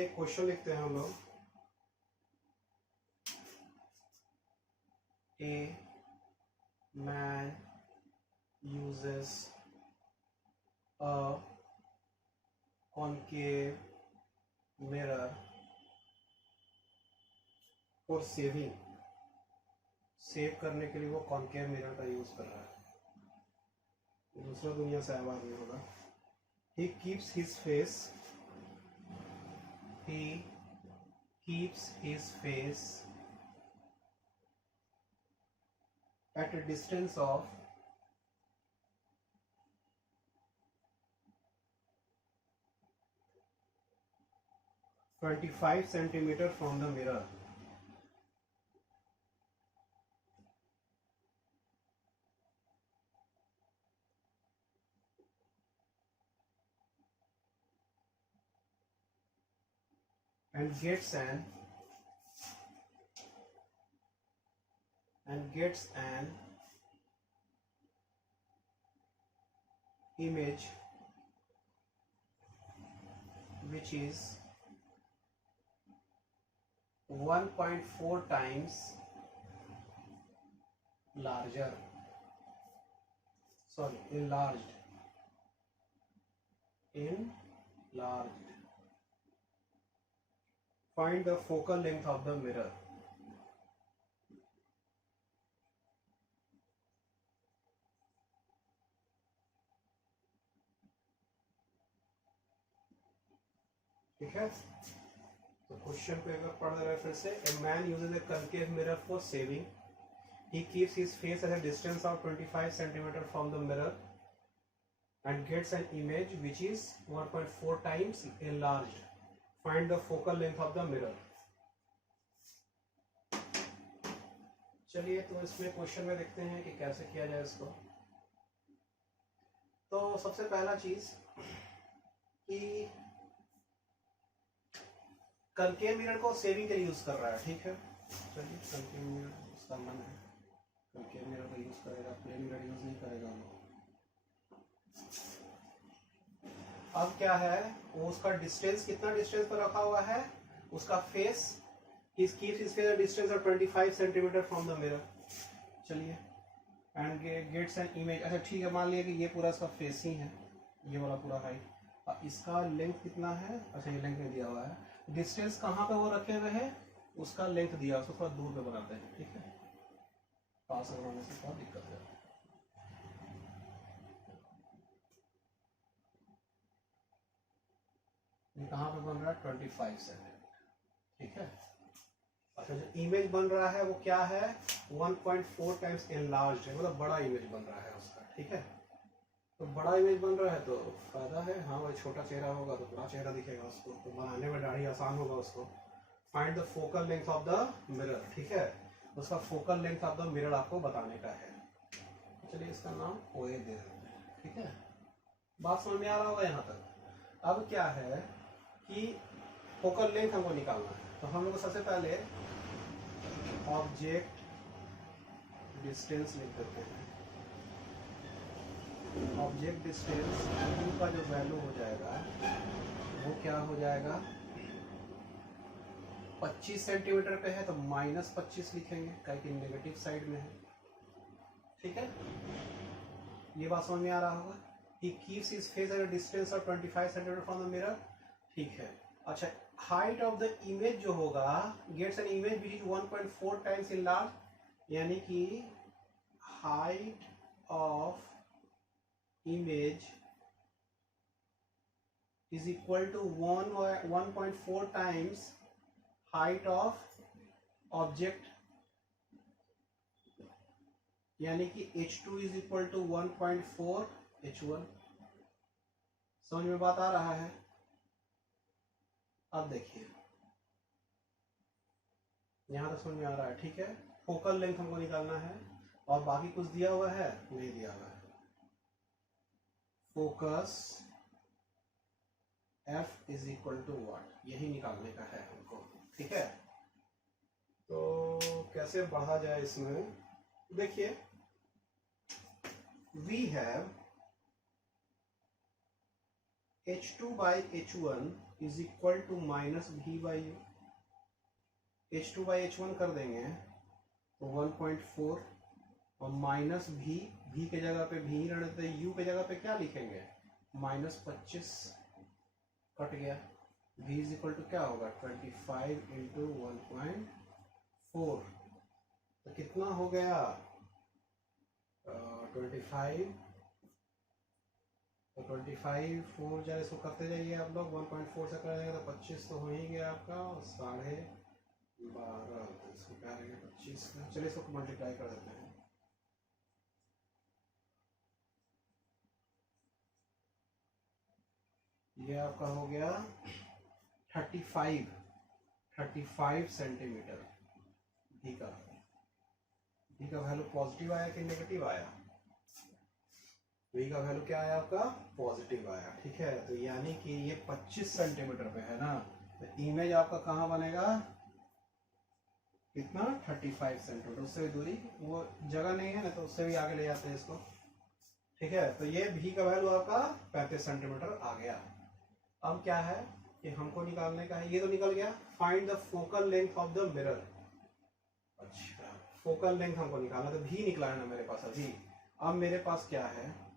चलिए क्वेश्चन लिखते हैं हम लोग। A man uses a concave mirror for saving. Save करने के लिए वो कॉनकेव मिरर का यूज कर रहा है, दूसरा दुनिया से आवाज नहीं होगा। He keeps his face at a distance of 25 centimeter from the mirror. And gets an image which is 1.4 times larger. Sorry, enlarged. Find the focal length of the mirror. ठीक है, तो क्वेश्चन को एक बार पढ़ रहे हैं फिर से। A man uses A concave mirror for saving. He keeps his face at a distance of 25 centimeter from the mirror and gets an image which is 1.4 times enlarged. Find the focal length of the mirror. चलिए तो इसमें question में देखते हैं कि कैसे किया जाए इसको। तो सबसे पहला चीज कि कनकेव मिरर को सेविंग के लिए यूज कर रहा है। ठीक है, चलिए कनकेव मिरर उसका मन है, कनकेव मिरर को यूज करेगा, प्लेन मिरर यूज नहीं करेगा। अब क्या है, वो उसका डिस्टेंस कितना डिस्टेंस पर रखा हुआ है, उसका face keeps his face at a distance of 25 centimeter from the mirror। चलिए and gets an image। अच्छा ठीक है, मान लिया कि ये पूरा इसका फेस ही है, ये वाला पूरा हाइट। इसका लेंथ कितना है, अच्छा ये लेंथ में दिया हुआ है, डिस्टेंस कहाँ पे वो रखे हुए हैं, उसका लेंथ दिया, उसको थोड़ा दूर पे बनाते हैं। ठीक है, पास बनाने से थोड़ा दिक्कत है। कहाँ पे बन रहा है, 25 सेंटीमीटर। ठीक है, अच्छा जो इमेज बन रहा है वो क्या है, 1.4 टाइम्स एनलार्ज्ड है, मतलब बड़ा इमेज बन रहा है उसका। ठीक है, तो बड़ा इमेज बन रहा है तो फायदा है। हाँ भाई, छोटा चेहरा होगा तो बड़ा चेहरा दिखेगा उसको, तो बनाने में दाढ़ी आसान होगा उसको। Find the focal length of the mirror. ठीक है, उसका focal length of the mirror आपको बताने का है। चलिए इसका नाम ओए दे देते हैं। ठीक है, बात समझ में आ रहा होगा यहाँ तक। अब क्या है कि फोकल लेंथ हमको निकालना है, तो हम लोग सबसे पहले ऑब्जेक्ट डिस्टेंस लिख देते हैं। ऑब्जेक्ट डिस्टेंस u का जो वैल्यू हो जाएगा वो क्या हो जाएगा, 25 सेंटीमीटर पे है तो -25 लिखेंगे, क्योंकि नेगेटिव साइड में है। ठीक है, ये बात समझ में आ रहा होगा। He keeps his face at a distance of 25 centimeter from the mirror। ठीक है, अच्छा हाइट ऑफ द इमेज जो होगा, gets an image which is 1.4 times enlarged, यानी कि height of image is equal to 1.4 times height of object, यानी कि h2 is equal to 1.4 h1। समझ में बात आ रहा है। अब देखिए यहां तक समझ में आ रहा है। ठीक है, फोकल लेंथ हमको निकालना है और बाकी कुछ दिया हुआ है, नहीं दिया हुआ है। Focus F is equal to what, यही निकालने का है हमको। ठीक है, तो कैसे बढ़ा जाए इसमें, देखिए we have h2 by h1 is equal to minus भी by u, H2 by H1 कर देंगे तो 1.4 और माइनस भी के जगह पे भी रहने देते, यू के जगह पे क्या लिखेंगे -25 कट गया, v इज इक्वल टू क्या होगा 25 इंटू 1.4, तो कितना हो गया 25, तो 25 4 जरा इसको करते जाइए आप लोग, 1.4 से करेंगे तो 25 तो हो ही गया आपका, और 12.5 तो इसको क्या रहेगा 25 का, चलिए इसको मल्टीप्लाई कर देते हैं। ये आपका हो गया 35 सेंटीमीटर। भी का वैल्यू पॉजिटिव आया कि नेगेटिव आया, v का वैल्यू क्या आया आपका पॉजिटिव आया, ठीक है। तो यानी कि ये 25 सेंटीमीटर पे है ना, तो इमेज आपका कहाँ बनेगा कितना 35 सेंटीमीटर, उससे भी दूरी, वो जगह नहीं है ना तो उससे भी आगे ले जाते हैं इसको, ठीक है। तो ये v का वैल्यू आपका 35 सेंटीमीटर आ गया। अब क्या है कि हमको निकालने का है, ये तो निकल गया, find the focal length of the mirror. अच्छा फोकल लेंथ हमको निकालना, तो v निकला है ना मेरे पास अभी। अब मेरे पास क्या है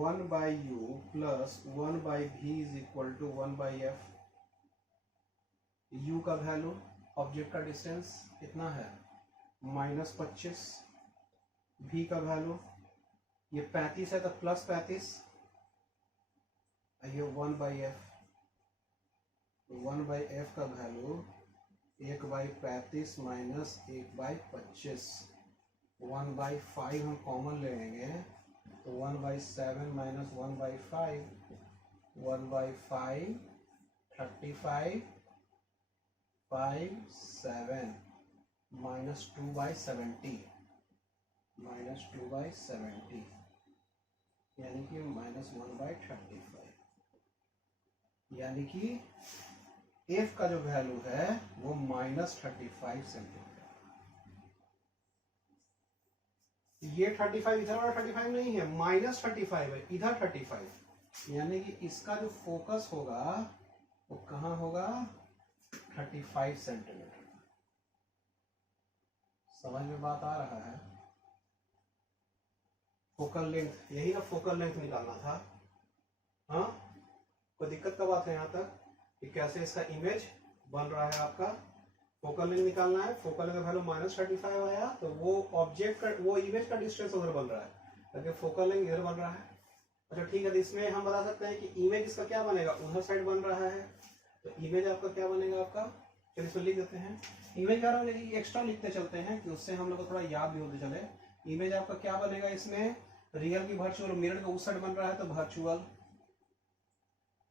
1 by u plus 1 by v is equal to 1 by F. u का वैल्यू ऑब्जेक्ट का डिस्टेंस कितना है -25, v का वैल्यू ये 35 है तो प्लस 35, ये 1 बाई एफ, 1 बाई एफ का वैल्यू 1/35 माइनस 1/25, 1/5 हम कॉमन ले लेंगे तो 1/7 माइनस 1/5, 1/5 35 5 7 माइनस 2/70, माइनस 2/70 यानी कि -1/35, यानी कि f का जो वैल्यू है वो -35 सेंटीमीटर। ये 35 इधर वाला 35 नहीं है, -35 है, इधर 35, यानी कि इसका जो फोकस होगा वो कहाँ होगा 35 सेंटीमीटर। समझ में बात आ रहा है। फोकल लेंथ, यही ना फोकल लेंथ निकालना था। हाँ कोई दिक्कत का बात है यहाँ तक कि कैसे इसका इमेज बन रहा है आपका, फोकल लेंथ निकालना है। फोकल लेंथ का वैल्यू -35 आया तो वो ऑब्जेक्ट का, वो इमेज का डिस्टेंस उधर बन रहा है, ताकि फोकल लेंथ इधर बन रहा है। अच्छा ठीक है, तो इसमें हम बता सकते हैं कि इमेज इसका क्या बनेगा, उधर साइड बन रहा है, तो इमेज आपका क्या बनेगा आपका, चलिए इसको लिख देते हैं। इमेज का एक्स्ट्रा लिखते चलते हैं कि उससे हम लोग को थोड़ा याद भी होते चले। इमेज आपका क्या बनेगा, इसमें रियल की वर्चुअल, मिरर का उस साइड बन रहा है तो वर्चुअल।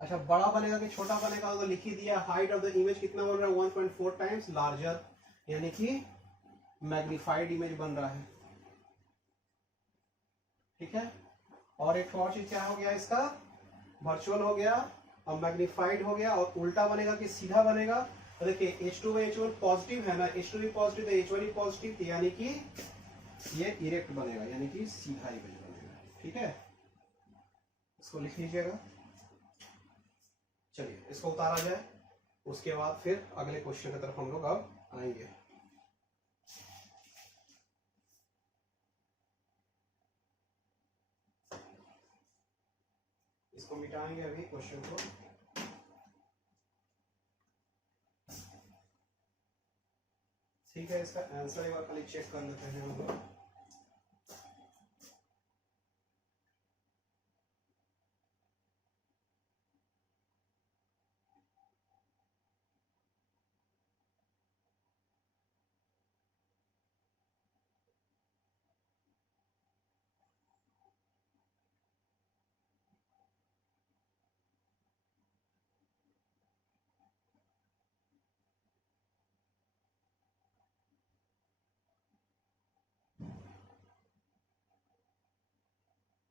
अच्छा बड़ा बनेगा कि छोटा बनेगा, तो लिख ही दिया। हाइट ऑफ द इमेज कितना बन रहा है 1.4 टाइम्स लार्जर, यानी कि मैग्नीफाइड इमेज बन रहा है, ठीक है। और एक और चीज क्या हो गया, इसका वर्चुअल हो गया और मैग्नीफाइड हो गया, और उल्टा बनेगा कि सीधा बनेगा। तो देखिए H2/H1 पॉजिटिव है ना, H2 भी पॉजिटिव तो H1 भी पॉजिटिव, यानी कि ये इरेक्ट बनेगा, यानी कि सीधा इमेज बनेगा, ठीक है। इसको लिख लीजिएगा। चलिए इसको उतारा जाए, उसके बाद फिर अगले क्वेश्चन की तरफ हम लोग अब आएंगे। इसको मिटाएंगे अभी क्वेश्चन को। ठीक है, इसका आंसर एक बार खाली चेक कर लेते हैं हम लोग।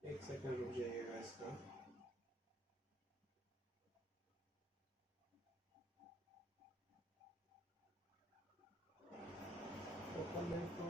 एक सेकंड रुक जाइएगा इसका। फोकल लेंथ तो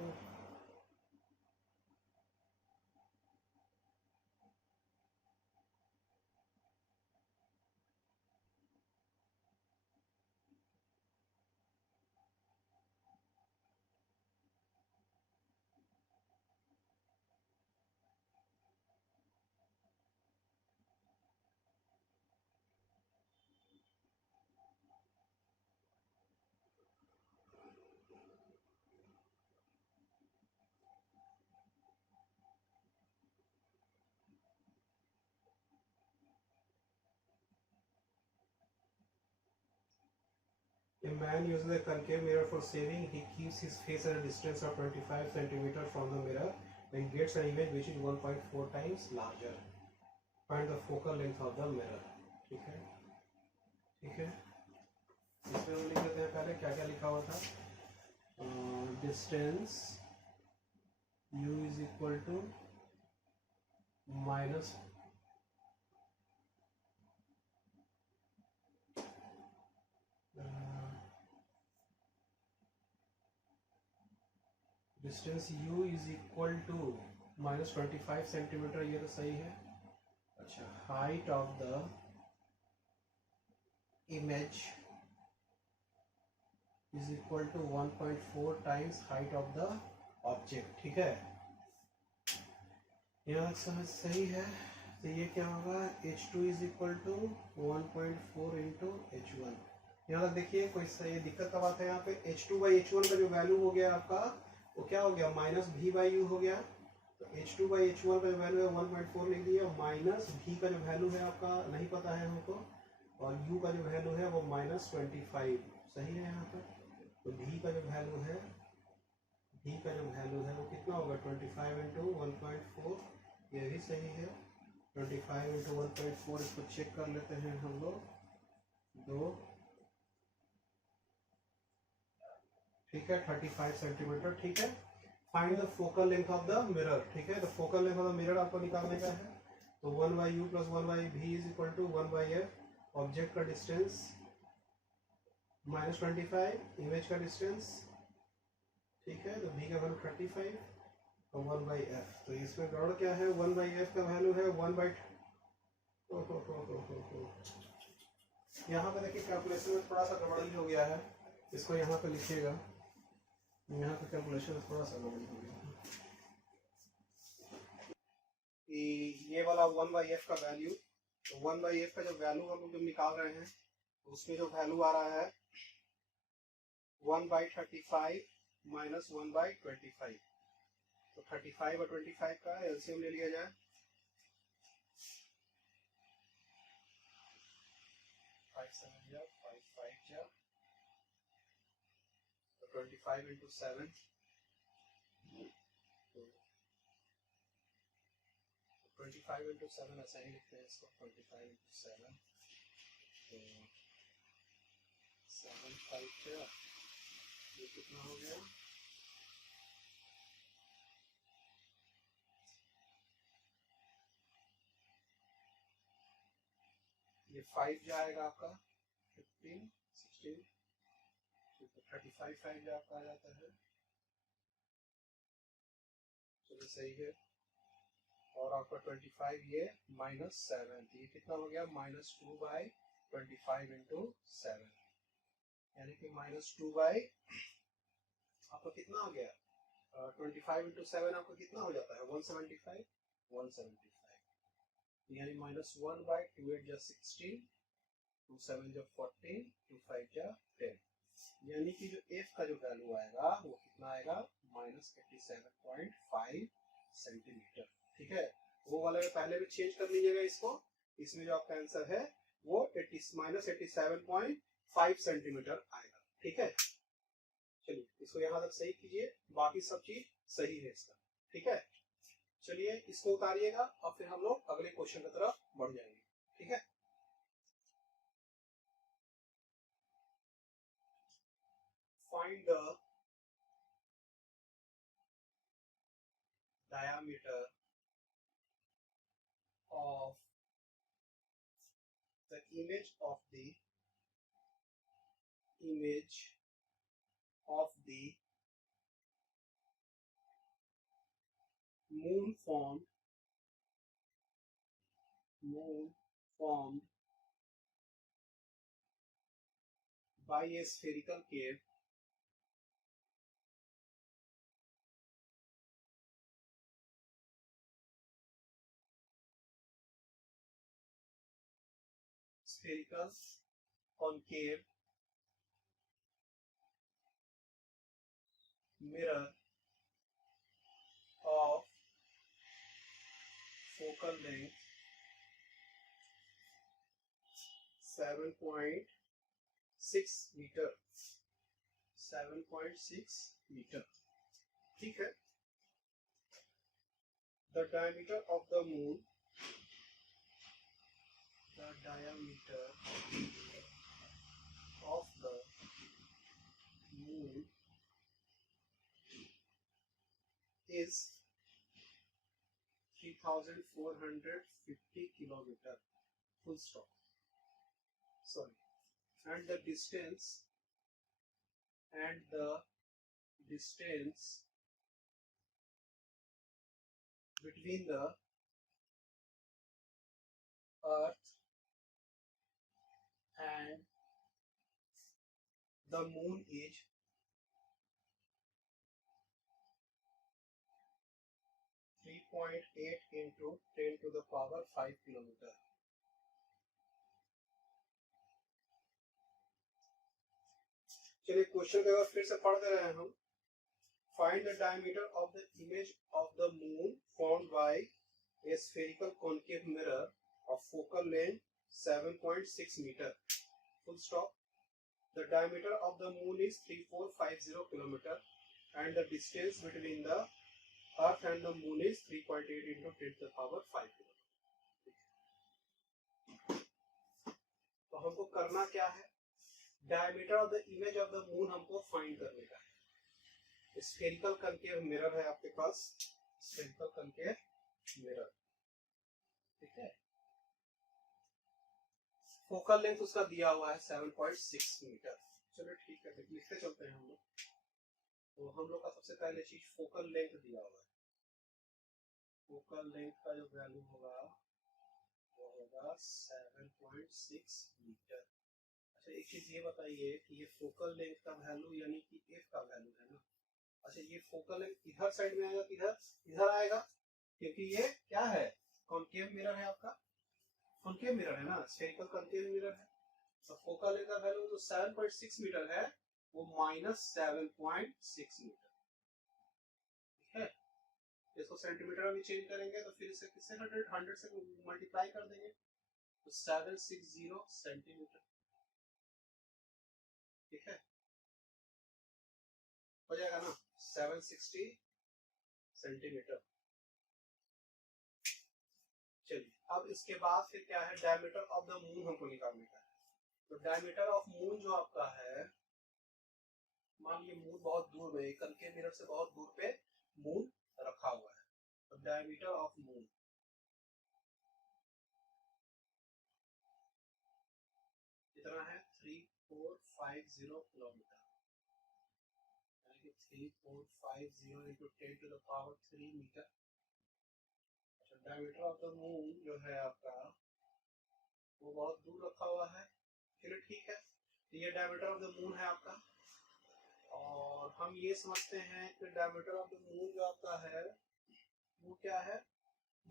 A man uses a concave mirror for saving. He keeps his face at a distance of 25 centimeter from the mirror and gets an image which is 1.4 times larger. Find the focal length of the mirror. ठीक है, ठीक है। इसमें हम लिख देते हैं पहले क्या क्या लिखा हुआ था। Distance u is equal to minus distance u is equal to minus 25 centimetre, ये तो सही है। अच्छा, height of the image is equal to 1.4 times height of the object. ठीक है, यहाँ समझ सही है। तो ये क्या होगा, h2 is equal to 1.4 into h1। यहाँ तक देखिए कोई सही दिक्कत का बात है। यहाँ पे h2/h1 का जो वैल्यू हो गया आपका वो क्या हो गया, माइनस v/u हो गया। तो h2/h1 का जो वैल्यू है 1.4 लिख दिया, माइनस v का जो वैल्यू है आपका नहीं पता है हमको, और u का जो वैल्यू है वो -25 सही है यहाँ पर। तो v का जो वैल्यू है, v का जो वैल्यू है वो कितना होगा, 25 इंटू 1.4, ये भी सही है। 25 इंटू 1.4, इसको चेक कर लेते हैं हम लोग, 2, ठीक है, 35 सेंटीमीटर। ठीक है, find the focal length of the mirror. ठीक है, तो focal length of the mirror आपको निकालने का है। तो 1/u plus 1/v is equal to 1/f, object का डिस्टेंस -25, इमेज का डिस्टेंस, ठीक है, तो v का वैल्यू 35 और 1/f। तो इसमें गड़बड़ क्या है, 1/f का वैल्यू है 1/, यहाँ पे देखिए कैलकुलेशन में थोड़ा सा गड़बड़ी हो गया है, इसको यहाँ पे लिखिएगा। यहाँ पे कैलकुलेशन थोड़ा सा गड़बड़ी हो गया कि ये वाला 1/f का वैल्यू, तो 1/f का जो वैल्यू हम लोग निकाल रहे हैं उसमें जो वैल्यू आ रहा है 1/35 माइनस 1/25। तो 35 और 25 का एलसीएम ले लिया जाए। 5 7 जा 5 5 जा, तो 25 इंटू 7, तो 25 इंटू 7 ऐसा ही लिखते हैं इसको, 25 इंटू 7, तो 7 5 जा, ये कितना हो गया, ये 5 जाएगा आपका 15 16, तो 35 5 जा आपका आ जाता है। चलिए सही है। और आपका 25 ये -7, ये कितना हो गया, -2/25 इंटू 7, यानी कि -2 आपका कितना आ गया, 25 इंटू 7 आपका कितना हो जाता है, 175, यानी -1/2 जा 16, 2 7 जा 14, 2 5 जा 10, यानी कि जो f का जो वैल्यू आएगा वो कितना आएगा, -87.5 सेंटीमीटर। ठीक है, वो वाला पहले भी चेंज कर लीजिएगा इसको। इसमें जो आपका आंसर है वो -87.5 सेंटीमीटर आएगा। ठीक है, चलिए इसको यहाँ तक सही कीजिए, बाकी सब चीज सही है इसका। ठीक है, चलिए इसको उतारिएगा और फिर हम लोग अगले क्वेश्चन की तरफ बढ़ जाएंगे। ठीक है, find the diameter of the image of the moon formed by a spherical cave spherical concave mirror of focal length metre, 7.6 metre, ठीक है। The diameter of the moon, the diameter of the moon is 3450 kilometer, full stop, sorry, and the distance between the earth and the moon is 3.8 into 10 to the power 5 kilometre. चलिए question को फिर से पढ़ दे रहे हैं हम। Find the diameter of the image of the moon formed by a spherical concave mirror of focal length 7.6 metre, full stop. The diameter of the moon is 3450 kilometre and the distance between the earth and the moon is 3.8 into 10 to the power 5 kilometre. तो हमको करना क्या है, diameter of the image of the moon हमको find करने का है। Spherical concave mirror है आपके पास, स्फेरिकल कनकेव मिरर, ठीक है। फोकल लेंथ उसका दिया हुआ है 7.6 मीटर। चलो ठीक है, लिखते चलते हैं हम लोग। तो हम लोग का सबसे पहले चीज फोकल लेंथ दिया हुआ है। फोकल लेंथ का जो वैल्यू होगा वो होगा 7.6 मीटर। अच्छा एक चीज ये बताइए कि ये फोकल लेंथ का वैल्यू यानी कि एफ का वैल्यू है ना। अच्छा ये फोकल लेंथ इधर साइड में आएगा, किधर, इधर आएगा, क्योंकि ये क्या है, कॉन्केव मिरर है आपका, कॉन्केव मिरर है ना, स्फेरिकल कॉन्केव मिरर है। तो फोकल लेंथ का वैल्यू जो 7.6 मीटर है वो -7.6 मीटर, ठीक है। इसको सेंटीमीटर में भी चेंज करेंगे तो फिर इसे किससे 100 से मल्टीप्लाई कर देंगे तो 760 सेंटीमीटर, ठीक है, हो जाएगा ना 760 सेंटीमीटर। चलिए अब इसके बाद फिर क्या है, डायमीटर ऑफ द मून हमको निकालने का है। तो डायमीटर ऑफ मून जो आपका है, मान लीजिए मून बहुत दूर में, कनकेव मिरर से बहुत दूर पे मून रखा हुआ है। तो डायमीटर ऑफ मून कितना है, 3450 किलोमीटर, यानी कि 3450 into 10 to the power 3 metre. अच्छा डायमीटर ऑफ द मून जो है आपका वो बहुत दूर रखा हुआ है। चलिए ठीक है, तो ये डायमीटर ऑफ द मून है आपका। और हम ये समझते हैं कि डायमीटर ऑफ द मून जो आपका है वो क्या है,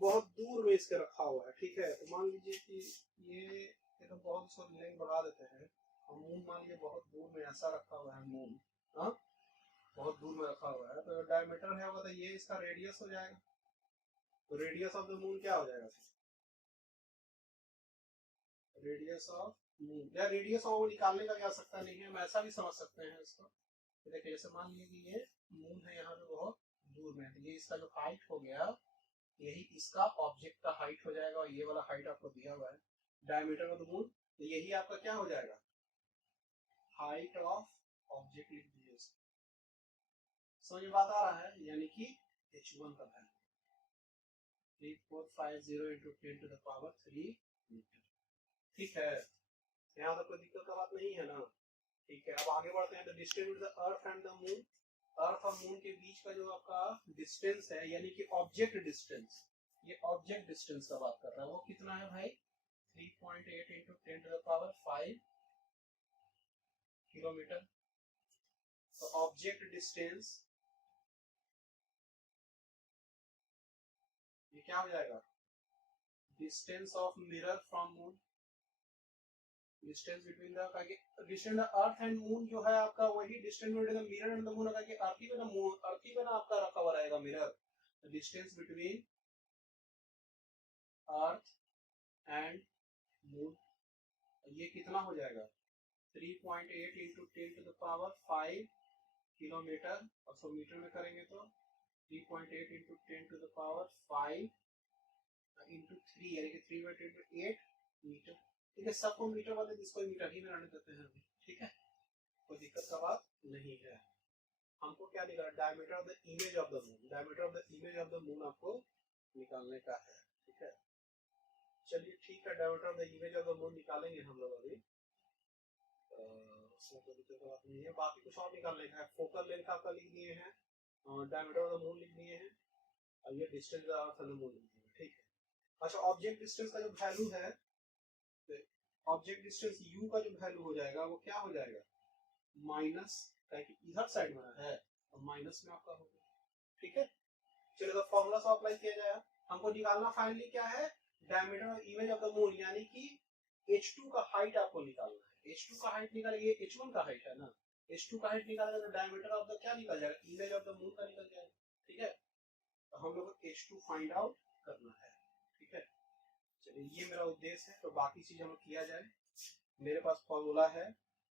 बहुत दूर में इसके रखा हुआ है, ठीक है। तो मान लीजिए कि ये तो बहुत इसको लेंथ बढ़ा देते हैं, और मून मान लीजिए बहुत दूर में ऐसा रखा हुआ है मून, हाँ बहुत दूर में रखा हुआ है। तो डायमीटर है होगा तो ये इसका रेडियस हो जाएगा। तो रेडियस ऑफ द मून क्या हो जाएगा, रेडियस ऑफ मून, या रेडियस ऑफ निकालने का भी आवश्यकता नहीं है, हम ऐसा भी समझ सकते हैं इसको। तो देखिए जैसे मान लीजिए कि ये मून है यहाँ पे बहुत दूर में, तो ये इसका जो हाइट हो गया यही इसका ऑब्जेक्ट का हाइट हो जाएगा, और ये वाला हाइट आपको दिया हुआ है डायमीटर ऑफ द मून, तो यही आपका क्या हो जाएगा, हाइट ऑफ ऑब्जेक्ट लिख दीजिए। समझ में बात आ रहा है, यानी कि h1 का value 3450 into 10 to the power 3 metre, ठीक है। यहाँ तक कोई दिक्कत का बात नहीं है ना, ठीक है। अब आगे बढ़ते हैं। The distance between the earth and the moon, earth और मून के बीच का जो आपका डिस्टेंस है यानी कि ऑब्जेक्ट डिस्टेंस, ये ऑब्जेक्ट डिस्टेंस का बात कर रहा है, वो कितना है भाई 3.8 into 10 to the power 5 kilometre. तो ऑब्जेक्ट डिस्टेंस ये क्या हो जाएगा, distance of mirror from moon, distance between the distance earth and moon जो है आपका वही distance between the mirror and the moon होगा कि अर्थ ही में ना मून, अर्थ ही में ना आपका रखा हुआ रहेगा mirror. Distance between earth and moon ये कितना हो जाएगा 3.8 इंटू 10⁵ किलोमीटर, और 100 मीटर में करेंगे तो 3.8 इंटू 10⁵ इंटू 3 यानी कि 3/8 मीटर। ठीक है, सबको मीटर वाले जिसको मीटर ही में रहने देते हैं अभी। ठीक है, कोई दिक्कत का बात नहीं है। हमको क्या निकालना, diameter of the image of the moon, diameter of the image of the moon आपको निकालने का है। ठीक है, चलिए ठीक है, diameter of the image of the moon निकालेंगे हम लोग अभी, उसमें कोई दिक्कत का बात नहीं है। बाकी कुछ और निकालने का है, फोकल लेंथ आपका लिख दिए हैं, डायमीटर ऑफ द मून लिख दिए हैं, और ये डिस्टेंस ऑफ द मून लिख दिए हैं। ठीक है, अच्छा ऑब्जेक्ट डिस्टेंस का जो वैल्यू है, ऑब्जेक्ट डिस्टेंस u का जो वैल्यू हो जाएगा वो क्या हो जाएगा, माइनस, इधर साइड में है और माइनस में आपका होगा। ठीक है, चलिए तो फॉर्मूला से अप्लाई किया जाएगा। हमको निकालना फाइनली क्या है, diameter of image of the moon, यानी कि h2 का हाइट आपको निकालना है। h2 का हाइट निकालेंगे, h1 का हाइट है ना, h2 का हाइट निकालेंगे तो डायमीटर ऑफ द क्या निकल जाएगा, इमेज ऑफ द मून का निकल जाएगा। ठीक है, तो हम लोग को h2 फाइंड आउट करना है। ठीक है, चलिए ये मेरा उद्देश्य है, तो बाकी चीज हम किया जाए। मेरे पास फॉर्मूला है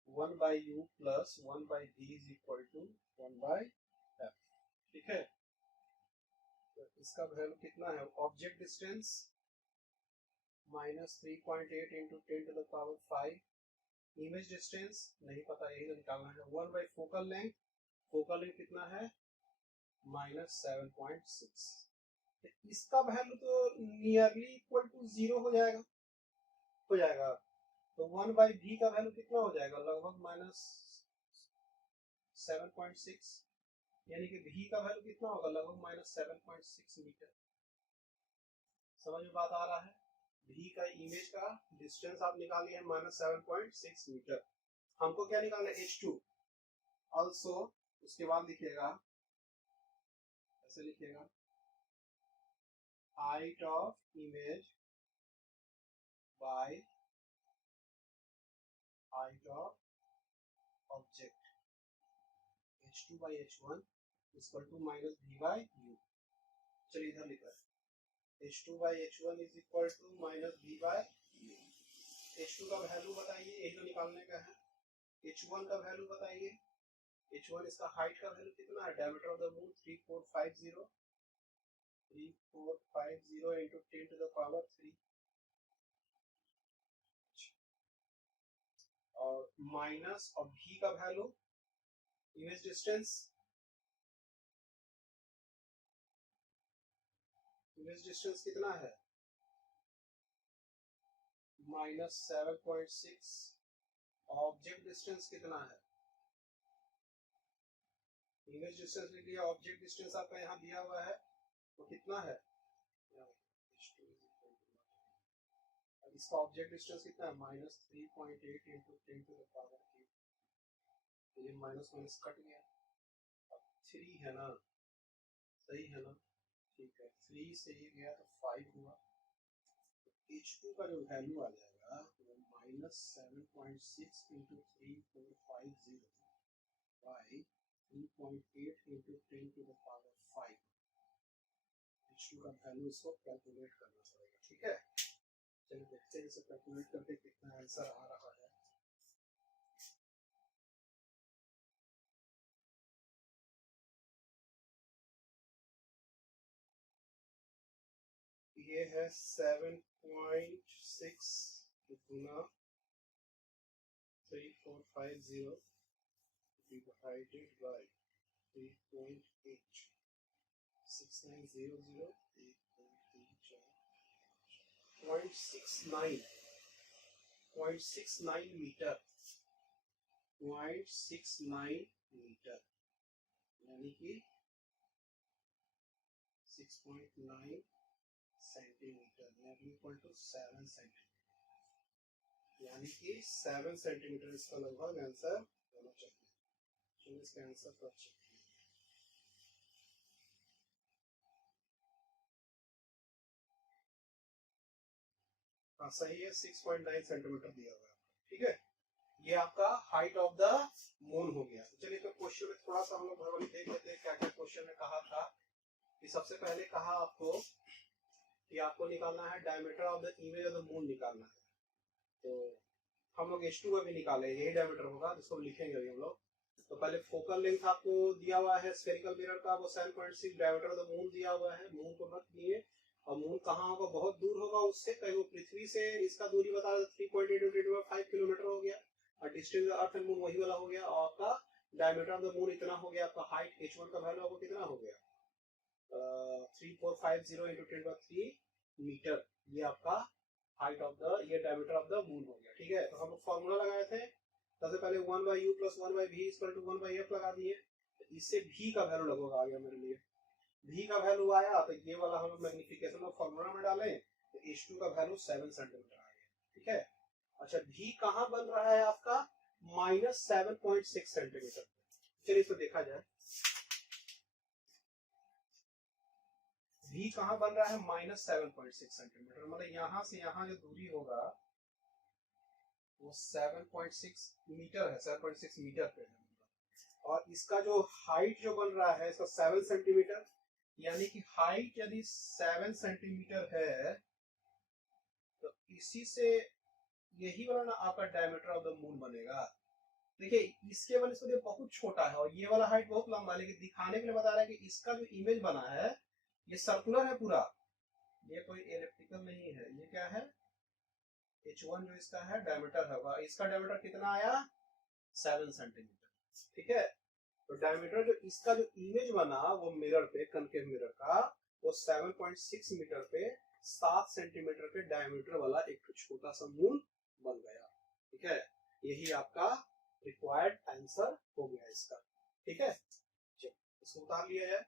1/u plus 1/v is equal to 1/f। ठीक है, तो इसका वैल्यू कितना है, object distance minus 3.8 into 10⁵, image distance नहीं पता, यही तो निकालना है, 1 फोकल लेंथ, फोकल लेंथ कितना है -7.6, इसका वैल्यू तो नियरली इक्वल टू 0 हो जाएगा, तो 1/v का वैल्यू कितना हो जाएगा, लगभग -7.6, यानी कि v का वैल्यू कितना होगा, लगभग -7.6 मीटर। समझ में बात आ रहा है, v का इमेज का डिस्टेंस आप निकालिए है -7.6 मीटर। हमको क्या निकालना है, h2 ऑल्सो, उसके बाद लिखिएगा, ऐसे लिखिएगा, height of image by height of object, h2/h1 equal to -v/u। चलिए इधर लिखा है h2/h1 is equal to -v/u। h2 का वैल्यू बताइए, यही तो निकालने का है। h1 का वैल्यू बताइए, h1 इसका हाइट का वैल्यू कितना है, diameter of the moon 3450 into 10⁵, और माइनस, और v का value, image distance, image distance कितना है -7.6, ऑब्जेक्ट डिस्टेंस कितना है, इमेज डिस्टेंस लिख लिया, ऑब्जेक्ट डिस्टेंस आपका यहाँ दिया हुआ है, तो कितना है, इसका ऑब्जेक्ट डिस्टेंस कितना है, -3.8 इंटू 10⁵, ये माइनस माइनस कट गया, अब 3 है ना, सही है ना, ठीक है, 3 से ये गया तो 5 हुआ, h2 का जो वैल्यू आ जाएगा वो -7.6 इंटू 3450 बाई 3.8 इंटू 10⁵, h2 का वैल्यू, इसको कैलकुलेट करना पड़ेगा। ठीक है, चलिए देखते हैं इसे कैलकुलेट करके कितना आंसर आ रहा है। ये है 7.6 गुना 3450 डिवाइडेड बाय 3.8, 6900, 0.69 मीटर, 0.69 मीटर, यानी कि 6.9 सेंटीमीटर, यानी इक्वल टू 7 सेंटीमीटर, यानी कि 7 सेंटीमीटर इसका लगभग आंसर होना चाहिए। चलिए इसका आंसर पर चेक किया, हाँ सही है, 6.9 सेंटीमीटर दिया हुआ है। ठीक है, ये आपका हाइट ऑफ द मून हो गया। चलिए तो क्वेश्चन में थोड़ा सा हम लोग भरवली देख लेते हैं क्या क्या क्वेश्चन में कहा था। कि सबसे पहले कहा आपको कि आपको निकालना है diameter of the image of the moon निकालना है। तो हम लोग H2 का भी निकाले, यही डायमीटर होगा जिसको लिखेंगे अभी हम लोग। तो पहले फोकल लेंथ आपको दिया हुआ है स्फेरिकल मिरर का, वो 7.6, डायमीटर ऑफ द मून दिया हुआ है, मून को मत दिए, और मून कहाँ होगा, बहुत दूर होगा उससे, कहीं वो पृथ्वी से इसका दूरी बता रहा था 3.8 किलोमीटर हो गया, और डिस्टेंस अर्थ एंड मून वही वाला हो गया, और आपका डायमीटर ऑफ द मून इतना हो गया, आपका हाइट H1 का वैल्यू आपको कितना हो गया 3450 इंटू 10⁻³ मीटर, ये आपका हाइट ऑफ द, ये डायमीटर ऑफ द मून हो गया। ठीक है, तो हम लोग फॉर्मूला लगाए थे, सबसे पहले 1/u + 1/v = 1/f लगा दिए, तो इससे v का वैल्यू लगभग आ गया मेरे लिए, v का वैल्यू आया तो ये वाला हम मैग्निफिकेशन ऑफ फॉर्मूला में डालें तो H2 का वैल्यू 7 सेंटीमीटर आ गया। ठीक है, अच्छा v कहाँ बन रहा है आपका -7.6 सेंटीमीटर। चलिए इसको देखा जाए, v कहाँ बन रहा है -7.6 सेंटीमीटर, मतलब यहाँ से यहाँ जो दूरी होगा वो 7.6 मीटर है, 7.6 मीटर पे है, और इसका जो हाइट जो बन रहा है इसका 7 सेंटीमीटर, यानी कि हाइट यदि 7 सेंटीमीटर है तो इसी से यही वाला ना आपका डायमीटर ऑफ द मून बनेगा। देखिए इसके वजह से बहुत छोटा है और ये वाला हाइट बहुत लंबा है, लेकिन दिखाने के लिए बता रहा है कि इसका जो इमेज बना है ये सर्कुलर है पूरा, ये कोई एलिप्टिकल नहीं है, ये क्या है H1 जो इसका है डायमीटर होगा, इसका डायमीटर कितना आया 7 सेंटीमीटर। ठीक है, तो डायमीटर जो इसका जो इमेज बना वो मिरर पे, कनकेव मिरर का, वो 7.6 मीटर पे 7 सेंटीमीटर के डायमीटर वाला एक छोटा सा मून बन गया। ठीक है, यही आपका रिक्वायर्ड आंसर हो गया इसका। ठीक है, चलो इसको उतार लिया जाए,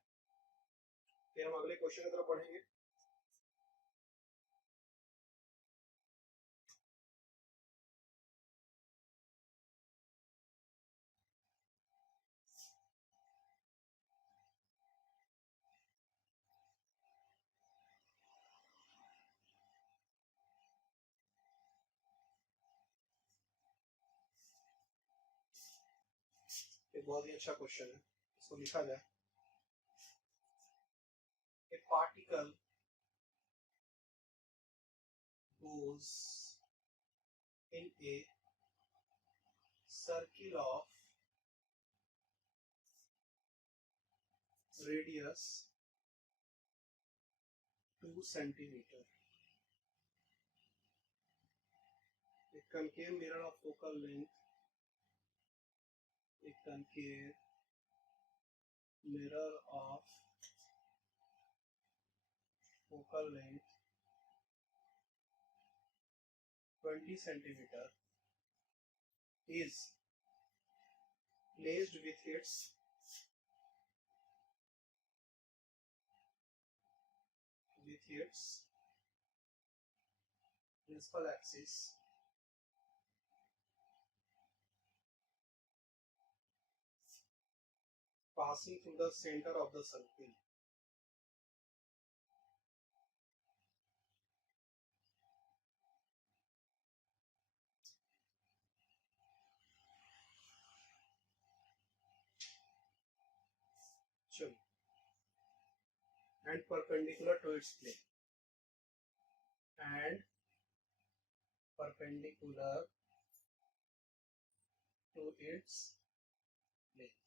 फिर हम अगले क्वेश्चन की तरफ बढ़ेंगे। एक बहुत ही अच्छा क्वेश्चन है, इसको लिखा जाए, a particle goes in a circle of radius 2 centimeter, a concave mirror of focal length, a concave mirror of focal length 20 centimeter is placed with its principal axis passing through the center of the circle. चलो, and perpendicular to its plane, and perpendicular to its plane.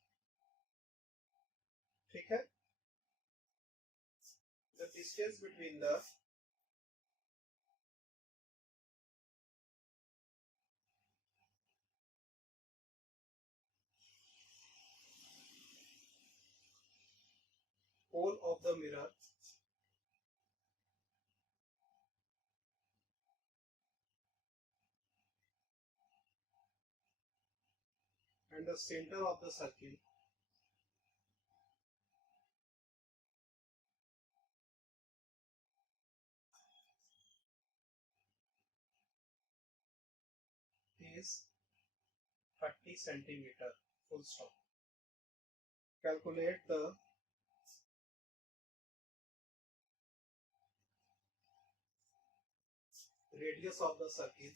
ठीक है, the distance between the pole of the mirror and the center of the circle is 30 centimeter. Full stop. Calculate the radius of the circle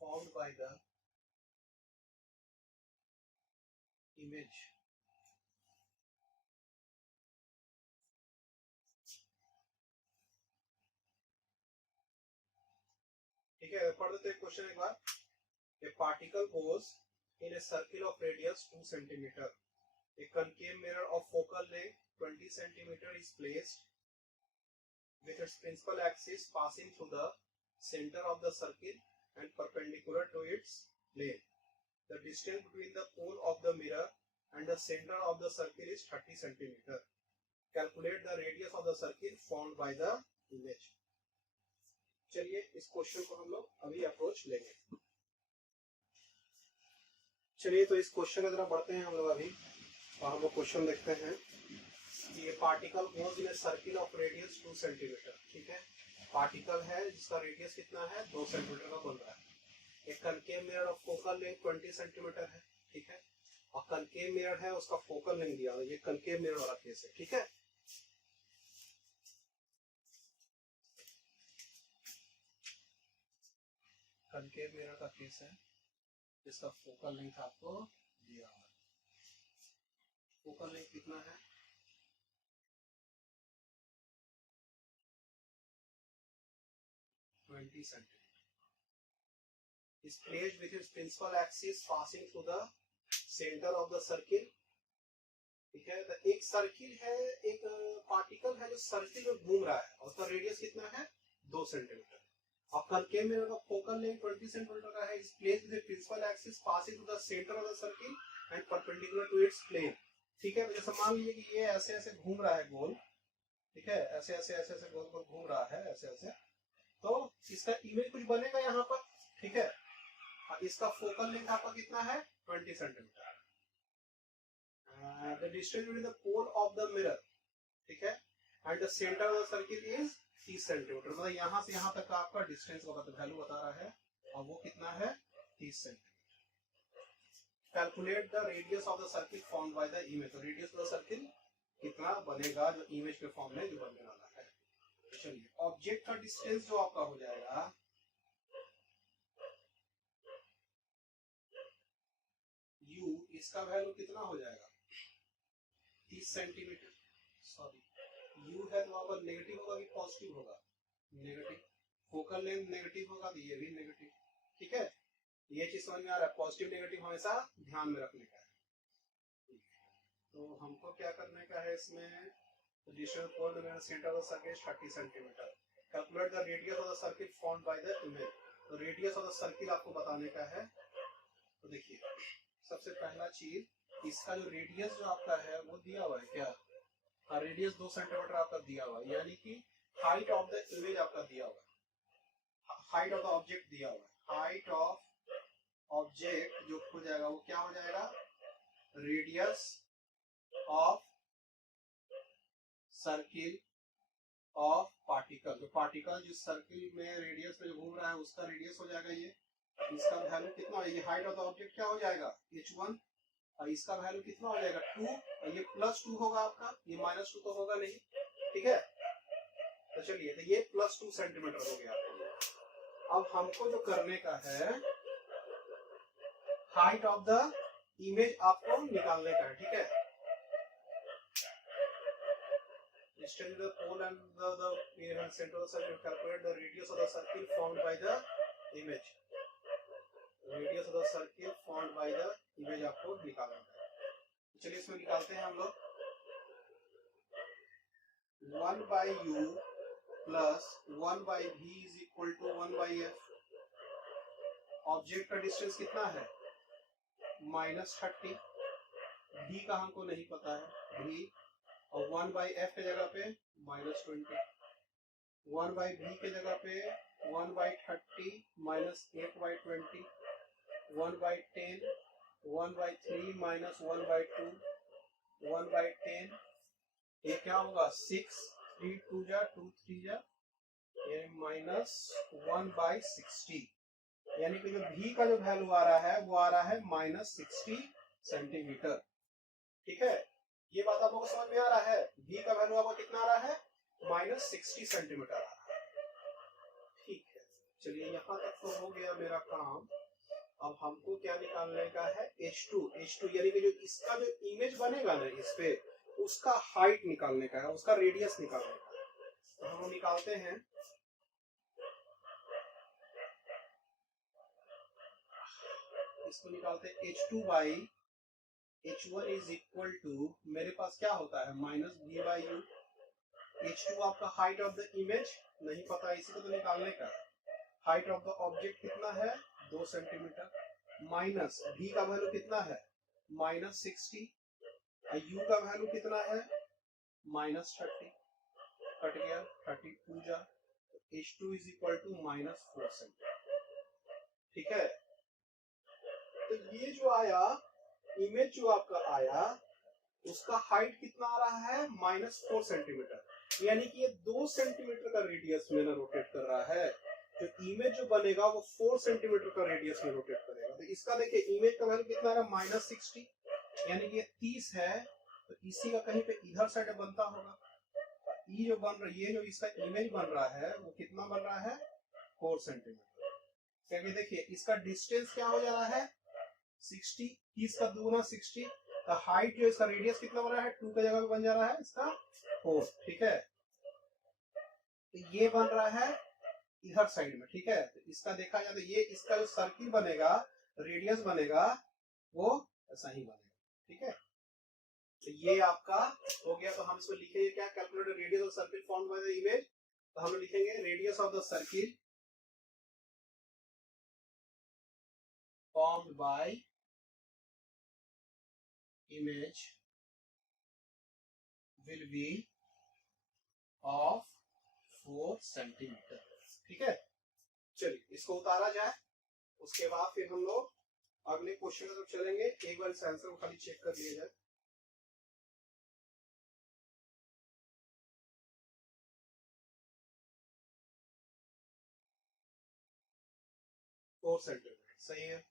formed by the image ठीक है, पढ़ देते हैं question एक बार। A particle goes in a circle of radius 2 centimetre, a concave mirror of focal length 20 centimetre is placed with its principal axis passing through the center of the circle and perpendicular to its plane. The distance between the pole of the mirror and the center of the circle is 30 centimeter. Calculate the radius of the circle formed by the image. चलिए इस question को हम लोग अभी approach लेंगे। चलिए तो इस क्वेश्चन की तरफ बढ़ते हैं हम लोग अभी, और हम लोग क्वेश्चन देखते हैं। ये particle goes in a circle of radius 2 centimetre, ठीक है, पार्टिकल है जिसका रेडियस कितना है 2 सेंटीमीटर का बन रहा है। एक concave mirror of focal length 20 centimetre है, ठीक है, और कनकेव मिरर है उसका फोकल लेंथ दिया हुआ है, ये कनकेव मिरर वाला केस है, ठीक है। कनकेव मिरर का केस है जिसका फोकल लेंथ आपको दिया हुआ है। फोकल लेंथ कितना है 20 centimeter. Is placed with its principal axis passing through the center of the circle. ठीक है, तो एक सर्किल है, एक पार्टिकल है जो सर्किल में घूम रहा है और उसका रेडियस कितना है 2 सेंटीमीटर, और कनकेव मिरर का फोकल लेंथ 20 सेंटीमीटर का है। Is place with principal axis passing through the centre of the circle and perpendicular to its plane. ठीक है, जैसे मान लीजिए कि ये ऐसे ऐसे घूम रहा है गोल, ठीक है, ऐसे ऐसे ऐसे ऐसे गोल गोल घूम रहा है ऐसे ऐसे, तो इसका इमेज कुछ बनेगा यहाँ पर, ठीक है। इसका फोकल लेंथ आपका कितना है 20 centimetre. The distance between the pole of the mirror, ठीक है, and the center of the circle is 30 centimetre. मतलब यहाँ से यहाँ तक का आपका डिस्टेंस का वैल्यू बता रहा है, और वो कितना है 30 centimetre. Calculate the radius of the circle formed by the image. तो रेडियस ऑफ द सर्किल कितना बनेगा जो इमेज के फॉर्म में जो बनने वाला है। चलिए, ऑब्जेक्ट का डिस्टेंस जो आपका हो जाएगा u, इसका वैल्यू कितना हो जाएगा 30 सेंटीमीटर। सॉरी, u है तो वहां पर नेगेटिव होगा कि पॉजिटिव होगा, नेगेटिव। फोकल लेंथ नेगेटिव होगा तो ये भी नेगेटिव, ठीक है। ये चीज समझ में आ रहा है, पॉजिटिव नेगेटिव हमेशा ध्यान में रखने का है। तो हमको क्या करने का है इसमें, distance for the centre of the circle 30 centimetre. Calculate the radius of the circle formed by the image. तो रेडियस ऑफ द सर्किल आपको बताने का है। तो देखिए, सबसे पहला चीज, इसका जो रेडियस जो आपका है वो दिया हुआ है क्या, रेडियस 2 सेंटीमीटर आपका दिया हुआ है, यानी कि हाइट ऑफ द इमेज आपका दिया हुआ है, हाइट ऑफ द ऑब्जेक्ट दिया हुआ है। हाइट ऑफ ऑब्जेक्ट जो हो जाएगा वो क्या हो जाएगा, radius of circle of particle. जो पार्टिकल जिस सर्किल में रेडियस में घूम रहा है उसका रेडियस हो जाएगा ये। इसका वैल्यू कितना हो, ये हाइट ऑफ द ऑब्जेक्ट क्या हो जाएगा h1, और इसका वैल्यू कितना हो जाएगा 2, और ये +2 होगा आपका, ये -2 तो होगा नहीं, ठीक है। तो चलिए, तो ये +2 सेंटीमीटर हो गया। अब हमको जो करने का है, हाइट ऑफ द इमेज आपको निकालने का है, ठीक है। Distance the pole and the mirror center of the circle. Calculate the radius of the circle formed by the image. Radius of the circle formed by the image आपको निकालना है। चलिए इसमें निकालते हैं हम लोग। 1/u plus 1/v is equal to 1/f। Object का डिस्टेंस कितना है -30, v का हमको नहीं पता है, v, और 1/f के जगह पे -20, 1/v के जगह पे 1/30 माइनस 8/20, 1/10, 1/3 माइनस 1/2, 1/10, ये क्या होगा 6, 3 2 जा 2 3 जा, ये माइनस 1/60, यानी कि जो v का जो वैल्यू आ रहा है वो आ रहा है -60 सेंटीमीटर, ठीक है। ये बात आप लोगों को समझ में आ रहा है, v का वैल्यू आपको कितना आ रहा है -60 सेंटीमीटर आ रहा है, ठीक है। चलिए, यहाँ तक तो हो गया मेरा काम। अब हमको क्या निकालने का है h2, यानी कि जो इसका जो इमेज बनेगा ना इस पे, उसका हाइट निकालने का है, उसका रेडियस निकालने का है। तो हम निकालते हैं। इसको निकालते हैं H2 by H1 is equal to, मेरे पास क्या होता है minus V by U। H2 आपका हाइट ऑफ द इमेज नहीं पता, इसी को तो निकालने का। हाइट ऑफ द ऑब्जेक्ट कितना है 2 सेंटीमीटर, माइनस V का वैल्यू कितना है माइनस 60, U का वैल्यू कितना है माइनस 30, कट गया 32 जा, H2 is equal to minus 4 centimetre. ठीक है, तो ये जो आया इमेज जो आपका आया उसका हाइट कितना आ रहा है माइनस 4 सेंटीमीटर, यानी कि ये 2 सेंटीमीटर का रेडियस में ना रोटेट कर रहा है। जो इमेज जो बनेगा वो 4 सेंटीमीटर का रेडियस में रोटेट करेगा। तो इसका देखिए इमेज का वैल्यू कितना है माइनस 60, यानी कि ये 30 है, तो इसी का कहीं पे इधर साइड बनता होगा। ये जो बन रहा है, ये जो इसका इमेज बन रहा है वो कितना बन रहा है 4 सेंटीमीटर। क्योंकि देखिए इसका डिस्टेंस क्या हो जा रहा है 60, 30 का दूना 60, तो हाइट जो इसका रेडियस कितना बन रहा है 2 का जगह पे बन जा रहा है इसका 4। ठीक है, तो ये बन रहा है इधर साइड में। ठीक है, तो इसका देखा जाए तो ये इसका जो सर्किल बनेगा, रेडियस बनेगा, वो ऐसा ही बनेगा। ठीक है, तो ये आपका हो गया। तो हम इसको लिखेंगे क्या, calculate radius of circle formed by the image. तो हम लिखेंगे radius of the circle formed by image will be of 4 centimetre. ठीक है, चलिए इसको उतारा जाए, उसके बाद फिर हम लोग अगले क्वेश्चन की तरफ चलेंगे। एक बार इस आंसर को खाली चेक कर लिया जाए। 4 सेंटीमीटर सही है।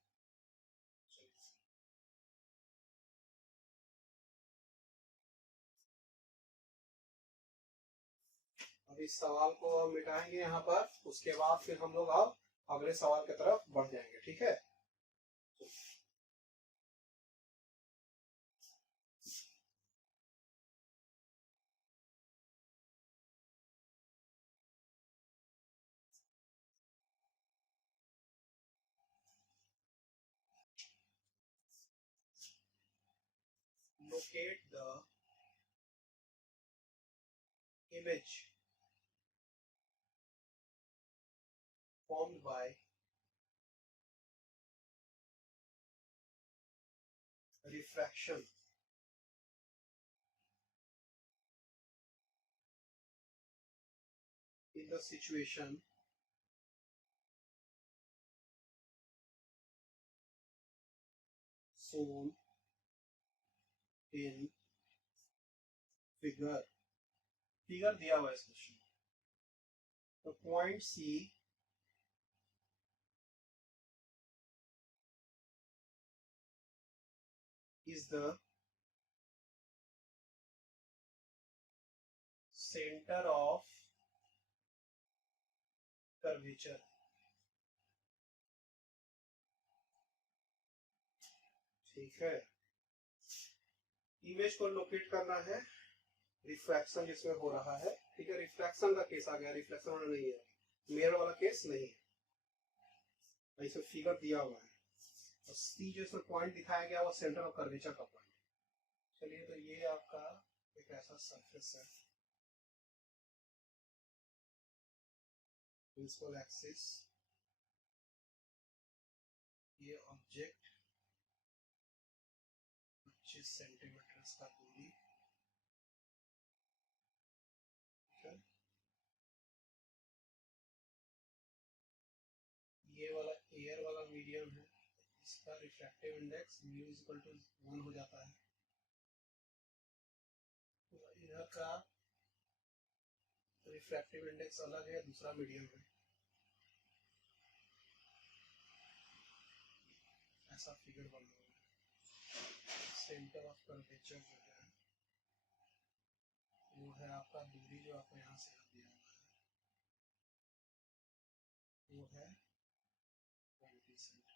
अब इस सवाल को हम मिटाएंगे यहाँ पर, उसके बाद फिर हम लोग अब अगले सवाल की तरफ बढ़ जाएंगे। ठीक है, locate the image formed by refraction in the situation shown in figure। Figure दिया हुआ है इस क्वेश्चन। तो point C is the center of curvature। ठीक है, इमेज को लोकेट करना है, रिफ्रैक्शन जिसमें हो रहा है। ठीक है, रिफ्रैक्शन का केस आ गया, रिफ्लेक्शन वाला नहीं है, मिरर वाला केस नहीं है। इसमें फिगर दिया हुआ है और सी जो इसमें पॉइंट दिखाया गया वो सेंटर ऑफ कर्वेचर का पॉइंट। चलिए, तो ये आपका एक ऐसा सरफेस है, प्रिंसिपल एक्सिस, ये ऑब्जेक्ट 25 सेंटीमीटर का दूरी। ये वाला एयर वाला मीडियम है, इसका refractive index mu equal to 1 हो जाता है। तो इधर का रिफ्रैक्टिव इंडेक्स अलग है, दूसरा मीडियम है। ऐसा फिगर बना हुआ है। सेंटर ऑफ कर्वेचर जो है वो है आपका दूरी, जो आपको यहाँ से दिया हुआ है वो है 20 सेंटीमीटर।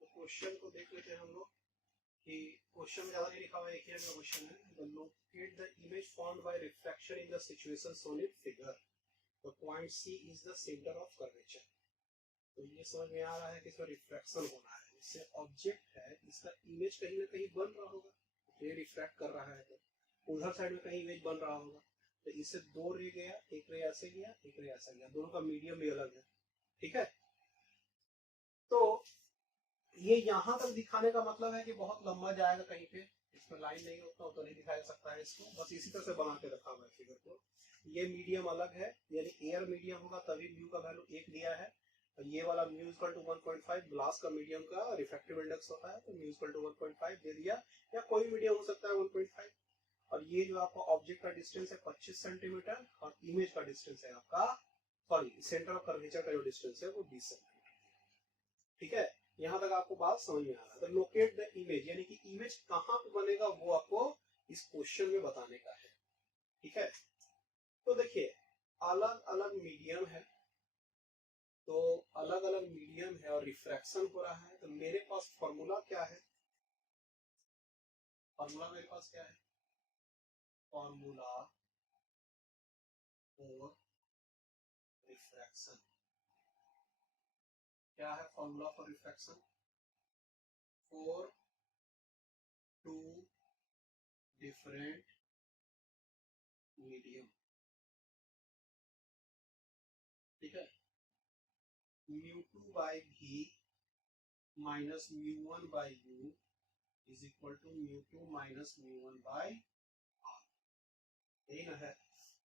तो क्वेश्चन को देख लेते हैं हम लोग कि क्वेश्चन में ज्यादा नहीं लिखा हुआ है, एक ही क्वेश्चन है। Locate the image formed by refraction in the situation shown in figure. तो point C is the centre of curvature. तो ये समझ में आ रहा है कि इसमें रिफ्रैक्शन होना है, इससे ऑब्जेक्ट है इसका इमेज कहीं ना कहीं बन रहा होगा, रे रिफ्रैक्ट कर रहा है तो उधर साइड में कहीं इमेज बन रहा होगा। तो इससे दो रे गया, एक रे ऐसे गया, एक रे ऐसा गया, दोनों का मीडियम भी अलग है, ठीक है। तो ये यहाँ तक दिखाने का मतलब है कि बहुत लंबा जाएगा कहीं पे, इसमें लाइन नहीं होता तो नहीं दिखाया सकता है इसको, बस इसी तरह से बना के रखा हुआ है फिगर को। ये मीडियम अलग है, यानी एयर मीडियम होगा तभी म्यू का वैल्यू 1 दिया है, और ये वाला म्यू इक्वल टू 1.5 ग्लास का मीडियम का रिफ्रैक्टिव इंडेक्स होता है, तो म्यू इक्वल टू 1.5 दे दिया, या कोई मीडियम हो सकता है 1.5। और ये जो आपका ऑब्जेक्ट का डिस्टेंस है 25 सेंटीमीटर, और इमेज का डिस्टेंस है आपका, सॉरी सेंटर ऑफ कर्वेचर का जो डिस्टेंस है वो 20 सेंटीमीटर, ठीक है। यहाँ तक आपको बात समझ में आ रहा है। तो लोकेट द इमेज, यानी कि इमेज कहाँ पे बनेगा वो आपको इस क्वेश्चन में बताने का है, ठीक है। तो देखिए अलग अलग मीडियम है, तो अलग अलग मीडियम है और रिफ्रैक्शन हो रहा है, तो मेरे पास फॉर्मूला क्या है, फॉर्मूला मेरे पास क्या है, फॉर्मूला फॉर रिफ्रैक्शन, क्या है formula for refraction, for two different medium, ठीक है। μ2 by v minus μ1 by u is equal to μ2 minus μ1 by r, यही ना है।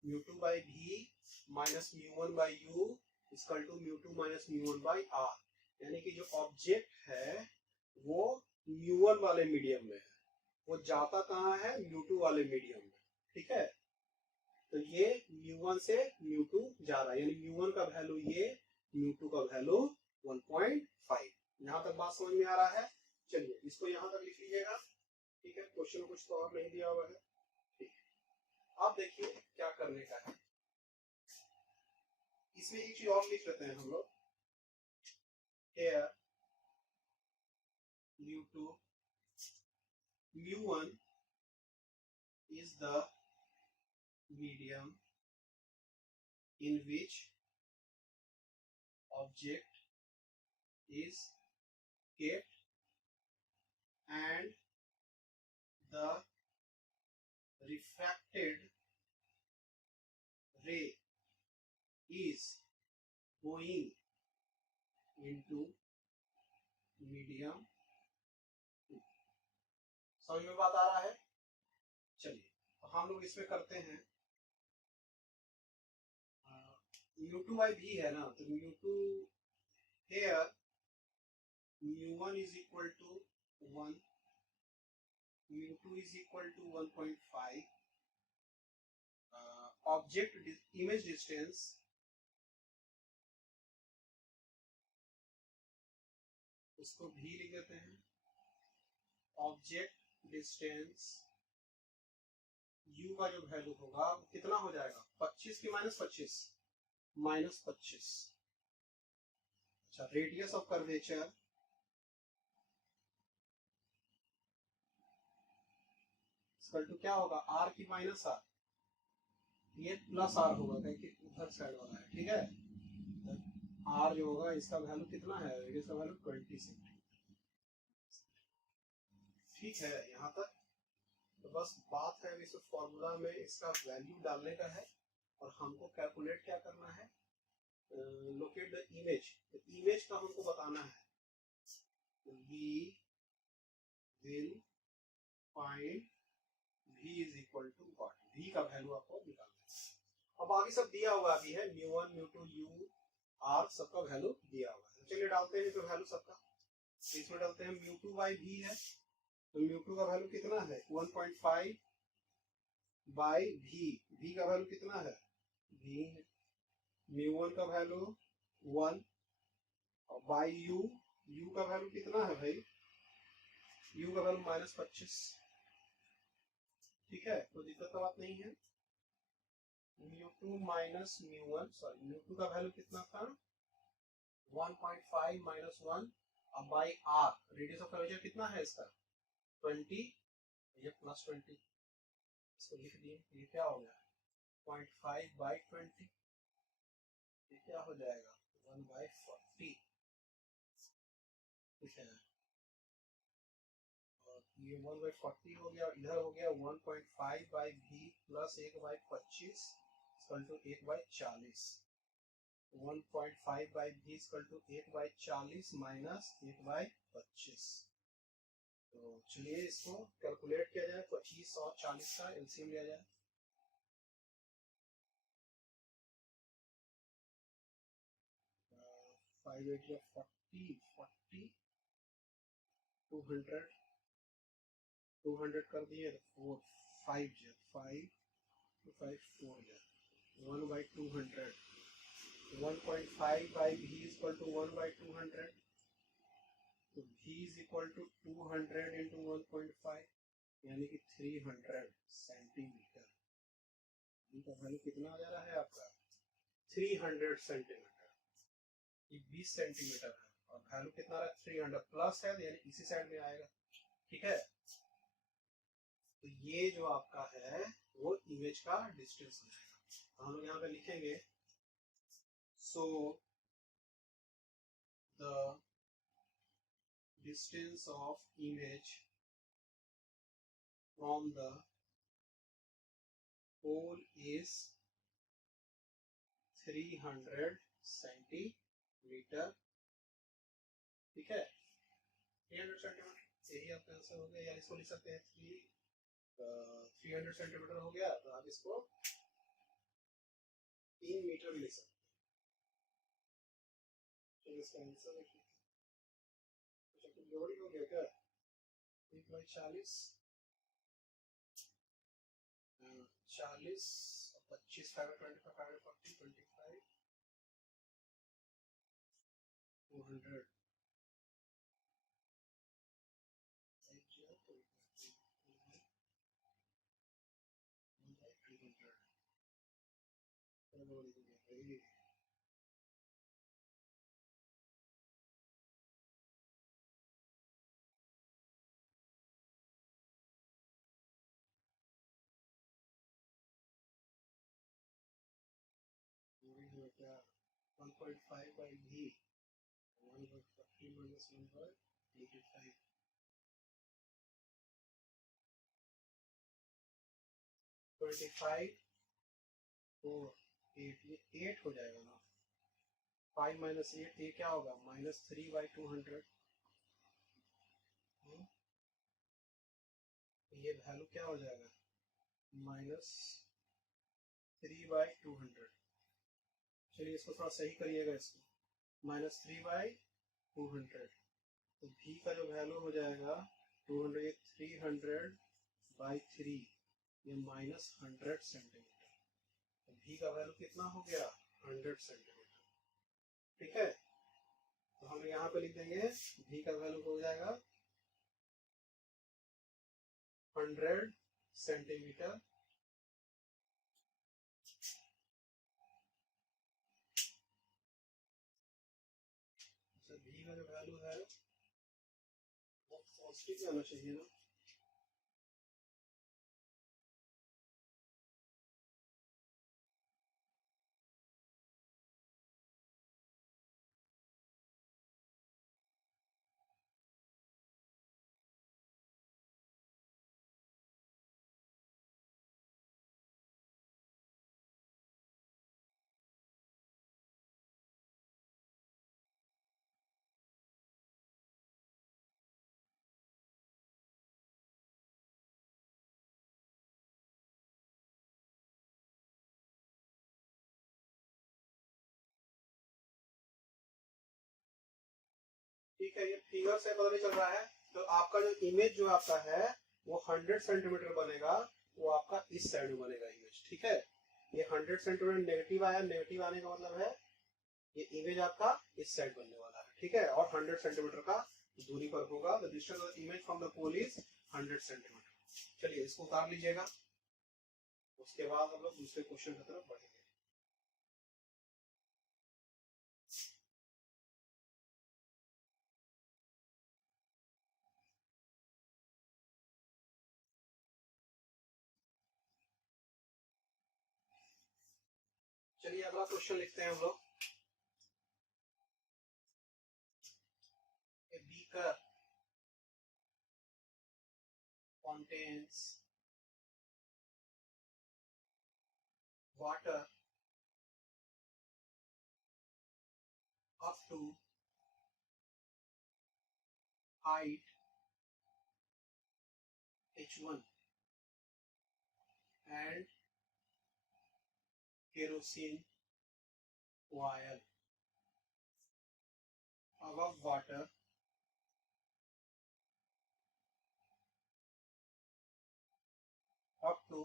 μ2 by v minus μ1 by u equal to μ2 minus μ1 by r, यानी कि जो ऑब्जेक्ट है वो μ1 वाले मीडियम में है, वो जाता कहाँ है, μ2 वाले मीडियम में, ठीक है। तो ये μ1 से μ2 जा रहा है, यानी μ1 का वैल्यू ये, μ2 का वैल्यू 1.5। यहाँ तक बात समझ में आ रहा है। चलिए इसको यहाँ तक लिख लीजिएगा, ठीक है। क्वेश्चन में कुछ तो और नहीं दिया हुआ है, ठीक है। अब देखिए क्या करने का है, इसमें एक चीज और लिख लेते हैं हम लोग, here μ2 μ1 is the medium in which object is kept and the refracted ray is going into medium 2। समझ में बात आ रहा है। चलिए तो हम लोग इसमें करते हैं, μ2 by v है ना, तो μ2 here μ1 is equal to 1, μ2 is equal to 1.5, object image distance उसको भी लिख देते हैं, ऑब्जेक्ट डिस्टेंस u का जो वैल्यू होगा वो कितना हो जाएगा, 25 की -25 -25। अच्छा radius of curvature equal to क्या होगा, r की माइनस r, ये प्लस r होगा क्योंकि उधर साइड वाला है, ठीक है। r जो होगा इसका वैल्यू कितना है, रेडियस का वैल्यू 20 सेंटीमीटर, ठीक है यहाँ तक। तो बस बात है इस फॉर्मूला में इसका वैल्यू डालने का है, और हमको कैलकुलेट क्या करना है, लोकेट द इमेज, तो इमेज का हमको बताना है, we will find v is equal to what, v का वैल्यू आपको निकालना है। अब आगे सब दिया हुआ भी है, μ1 μ2 u r सबका वैल्यू दिया हुआ है। चलिए डालते हैं तो वैल्यू सबका, तो इसमें डालते हैं μ2 by v है, तो μ2 का वैल्यू कितना है 1.5 by v का वैल्यू कितना है v है, μ1 का वैल्यू 1 और बाई u का वैल्यू कितना है भाई, u का वैल्यू -25, ठीक है। तो दिक्कत का बात नहीं है। μ2 माइनस μ1, सॉरी μ2 का वैल्यू कितना था 1.5 -1, अब by r, radius of curvature कितना है इसका 20, ये +20, इसको लिख दिए, ये क्या हो गया 0.5 by 20, ये क्या हो जाएगा 1/40, ठीक है। और ये 1/40 हो गया, इधर हो गया 1.5/v plus 1/25 equal to 1/40। 1.5/v equal to 1/40 minus 1/25। तो चलिए इसको कैलकुलेट किया जाए, 25 और 40 का एलसीएम लिया जाए। 5 8 या 40 40 200 200 कर दिए, 4 5 जो 5 5 4 जो 1/200। 1.5/v इक्वल टू 1/200, तो v is equal to 200 into 1.5 यानी कि 300 सेंटीमीटर। इनका वैल्यू कितना आ जा रहा है आपका 300 सेंटीमीटर। ये 20 सेंटीमीटर है और वैल्यू कितना रहा 300 प्लस है, यानी इसी साइड में आएगा, ठीक है। तो ये जो आपका है वो इमेज का डिस्टेंस हो जाएगा। तो हम लोग यहाँ पे लिखेंगे so the distance of image from the pole is 300 centimetre, ठीक है। 300 सेंटीमीटर यही आपका आंसर हो गया, या इसको लिख सकते हैं 300 सेंटीमीटर हो गया, तो आप इसको 3 मीटर भी लिख सकते हैं। चलिए इसका आंसर देखिए, गड़बड़ी हो गया क्या 1/40 40 और 25 5 25 40 25 200 क्या 1.5/v 1/40 minus 1/85 25 4 8, ये 8 हो जाएगा ना। 5 minus 8 ये क्या होगा -3/200। ये वैल्यू क्या हो जाएगा -3/200। चलिए इसको थोड़ा सही करिएगा, इसको -3/200, तो v का जो वैल्यू हो जाएगा 200, ये 300/3, ये -100 सेंटीमीटर। तो v का वैल्यू कितना हो गया 100 सेंटीमीटर, ठीक है। तो हम यहाँ पे लिख देंगे v का वैल्यू हो जाएगा 100 सेंटीमीटर। v का जो वैल्यू है वो पॉजिटिव आना चाहिए ना। ठीक है, ये फिगर से पता नहीं चल रहा है। तो आपका जो इमेज जो आपका है वो 100 सेंटीमीटर बनेगा, वो आपका इस साइड में बनेगा इमेज, ठीक है। ये 100 सेंटीमीटर नेगेटिव आया, नेगेटिव आने का मतलब है ये इमेज आपका इस साइड बनने वाला है, ठीक है। और 100 सेंटीमीटर का दूरी पर होगा। The distance of image from the pole is 100 centimetre. चलिए इसको उतार लीजिएगा, उसके बाद हम लोग दूसरे क्वेश्चन की तरफ बढ़ेंगे। चलिए अगला क्वेश्चन लिखते हैं हम लोग। contains water up to height H1 and kerosene oil above water up to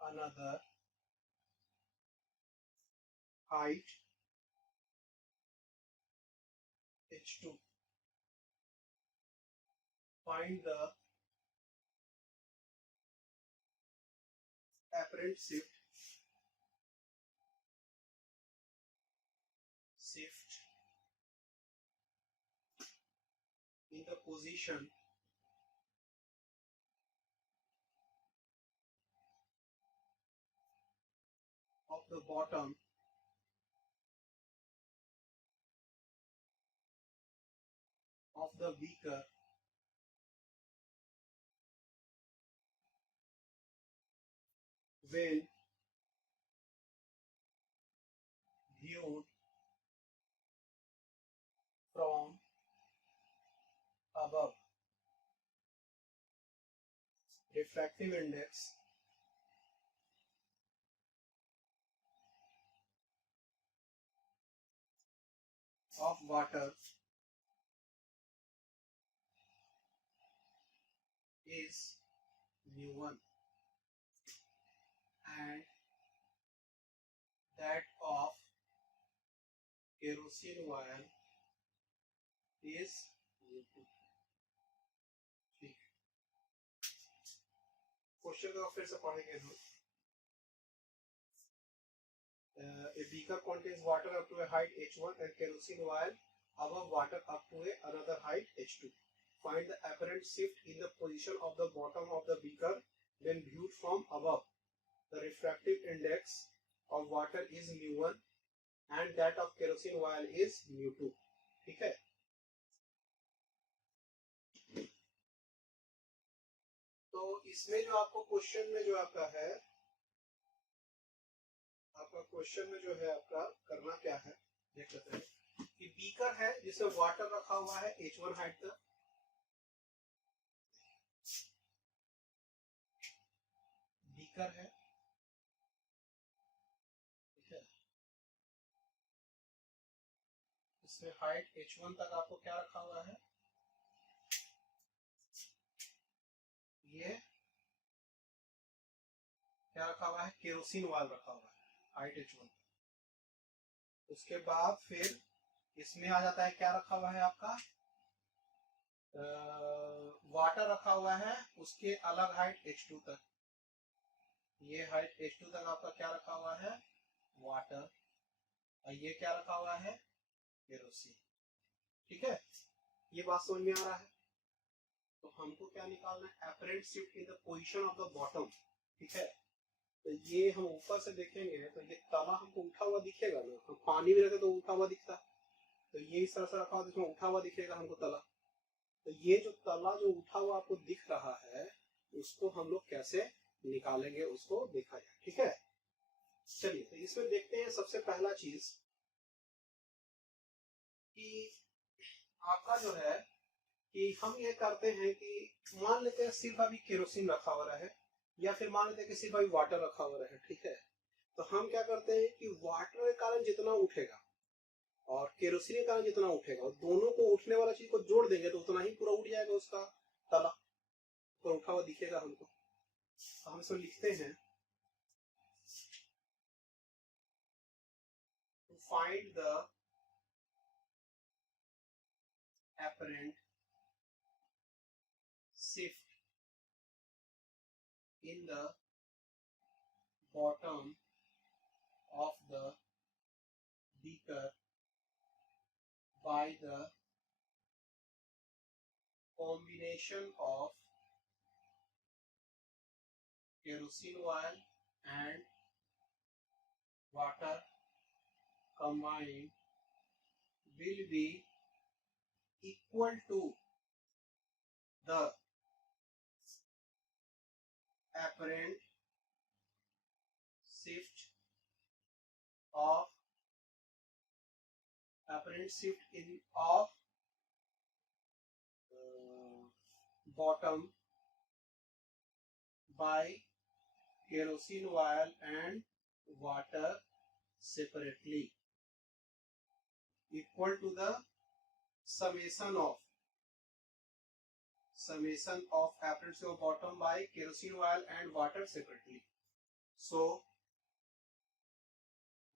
another height H2. Find the apparent shift in the position of the bottom of the beaker when viewed from above. Refractive index of water is mu1 and that of kerosene oil is mu2. ठीक, question को फिर से पढ़ेंगे हम. A beaker contains water up to a height H1 and kerosene oil above water up to another height H2. Find the apparent shift in the position of the bottom of the beaker when viewed from above. The refractive index of water is mu1 and that of kerosene oil is mu2. ठीक है. तो इसमें जो आपको question में जो आपका है, आपका क्वेश्चन में जो है आपका करना क्या है देख लेते हैं कि बीकर है जिसमें वाटर रखा हुआ है H1 हाइट तक. बीकर है, ठीक है, इसमें हाइट H1 तक आपको क्या रखा हुआ है, ये क्या रखा हुआ है, केरोसिन ऑयल रखा हुआ है हाइट H1 तक. उसके बाद फिर इसमें आ जाता है क्या रखा हुआ है आपका, वाटर रखा हुआ है उसके अलग हाइट H2 तक. ये हाइट H2 तक आपका क्या रखा हुआ है, वाटर, और ये क्या रखा हुआ है, केरोसिन. ठीक है, ये बात समझ में आ रहा है. तो हमको क्या निकालना है, apparent shift in the position of the bottom. ठीक है, तो ये हम ऊपर से देखेंगे तो ये तला हमको उठा हुआ दिखेगा ना, हम पानी में रहते तो उठा हुआ दिखता, तो ये इस तरह से रखा हुआ, इसमें उठा हुआ दिखेगा हमको तला. तो ये जो तला जो उठा हुआ आपको दिख रहा है उसको हम लोग कैसे निकालेंगे उसको देखा जाए. ठीक है, चलिए तो इसमें देखते हैं. सबसे पहला चीज कि आपका जो है कि हम ये करते हैं कि मान लेते हैं सिर्फ अभी केरोसिन रखा हुआ है या फिर मान लेते हैं कि सिर्फ अभी वाटर रखा हुआ है. ठीक है, तो हम क्या करते हैं कि वाटर के कारण जितना उठेगा और केरोसिन के कारण जितना उठेगा, और दोनों को उठने वाला चीज को जोड़ देंगे तो उतना ही पूरा उठ जाएगा उसका तला, पूरा उठा हुआ दिखेगा हमको. तो हम इसमें लिखते हैं to find the apparent shift in the bottom of the beaker by the combination of kerosene oil and water combined will be equal to the apparent shift in of bottom by kerosene oil and water separately equal to the summation of apparent shift of bottom by kerosene oil and water separately. So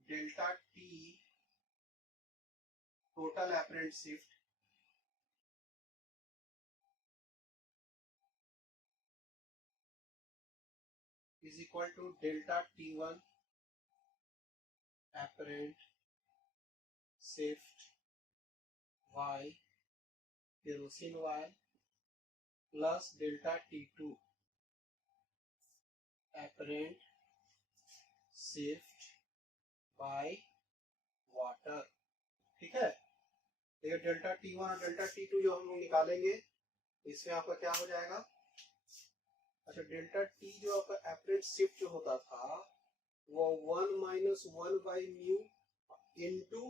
delta T total apparent shift is equal to delta T1 apparent shift by kerosene oil plus delta T2 apparent shift by water. ठीक है, ये delta T1 और delta T2 जो हम लोग निकालेंगे इसमें आपका क्या हो जाएगा। अच्छा, डेल्टा T जो आपका एपरेंट शिफ्ट जो होता था वो 1 माइनस 1 बाई म्यू इनटू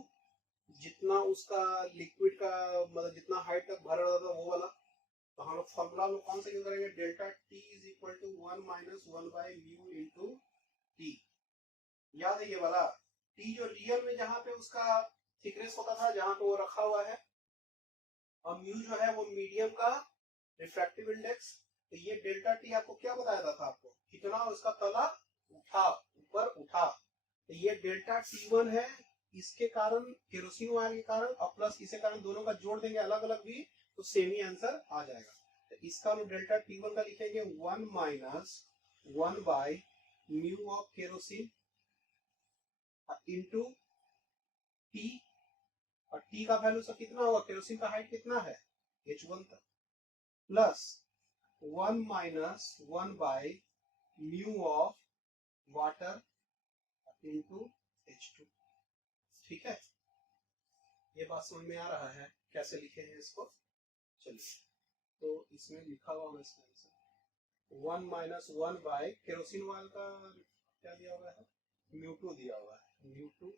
जितना उसका लिक्विड का मतलब जितना हाइट तक भरा रहता था वो वाला, तो हम लोग फॉर्मूला में कौन सा यूज करेंगे, delta T is equal to 1 minus 1 by mu into T। याद है ये वाला T जो रियल में जहां पे उसका थिकनेस होता था जहां पे वो रखा हुआ है, और म्यू जो है वो मीडियम का रिफ्रैक्टिव इंडेक्स। तो ये डेल्टा T आपको क्या बताया था आपको कितना उसका तला उठा ऊपर उठा, तो ये डेल्टा T1 है, इसके कारण केरोसिन ऑयल के कारण और प्लस इसके कारण दोनों का जोड़ देंगे अलग अलग भी तो सेम ही आंसर आ जाएगा। तो इसका हम डेल्टा T1 का लिखेंगे 1 minus 1 by mu of kerosene into T, और T का वैल्यू सब कितना होगा, केरोसिन का हाइट कितना है H1 तक, plus 1 minus 1 by mu of water into H2। ठीक है, ये बात समझ में आ रहा है कैसे लिखे हैं इसको। चलिए, तो इसमें लिखा हुआ है इसका answer 1 minus 1 by kerosene oil का क्या दिया हुआ है, म्यू2 दिया हुआ है, म्यू2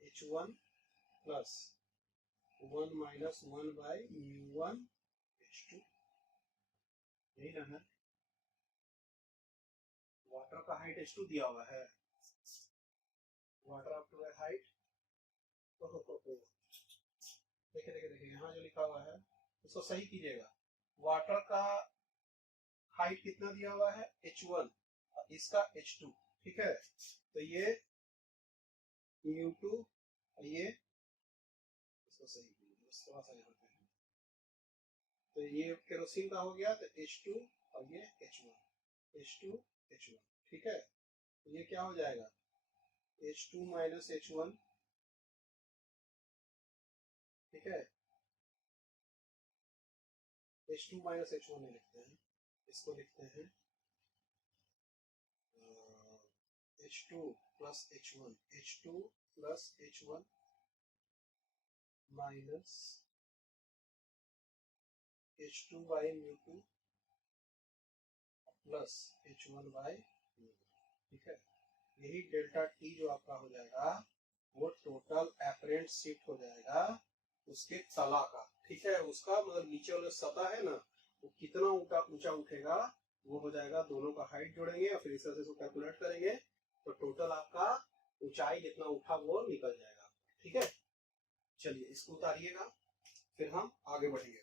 H1 प्लस 1 माइनस 1 बाई म्यू1 H2, यही ना है। वाटर का हाइट H2 दिया हुआ है, वाटर अप टू हाइट, देखिए देखिए देखिए यहाँ जो लिखा हुआ है उसको सही कीजिएगा। वाटर का हाइट कितना दिया हुआ है H1 और इसका H2, ठीक है, तो ये म्यू2 और ये इसको सही कीजिए, उसके बाद सही होते हैं। तो ये केरोसिन का हो गया, तो H2 और ये H1 H2 H1, ठीक है, तो ये क्या हो जाएगा H2 माइनस H1, ठीक है, H2 माइनस H1 नहीं लिखते हैं, इसको लिखते हैं H2 plus H1, H2 plus H1 minus H2 by म्यू2 प्लस H1 बाई म्यू2, ठीक है। यही डेल्टा T जो आपका हो जाएगा वो टोटल एपरेंट शिफ्ट हो जाएगा उसके तला का, ठीक है, उसका मतलब नीचे वाला सतह है ना वो कितना ऊंचा उठेगा वो हो जाएगा, दोनों का हाइट जोड़ेंगे और फिर इस तरह से इसको कैलकुलेट करेंगे तो टोटल आपका ऊंचाई जितना उठा वो निकल जाएगा, ठीक है। चलिए इसको उतारिएगा फिर हम आगे बढ़ेंगे।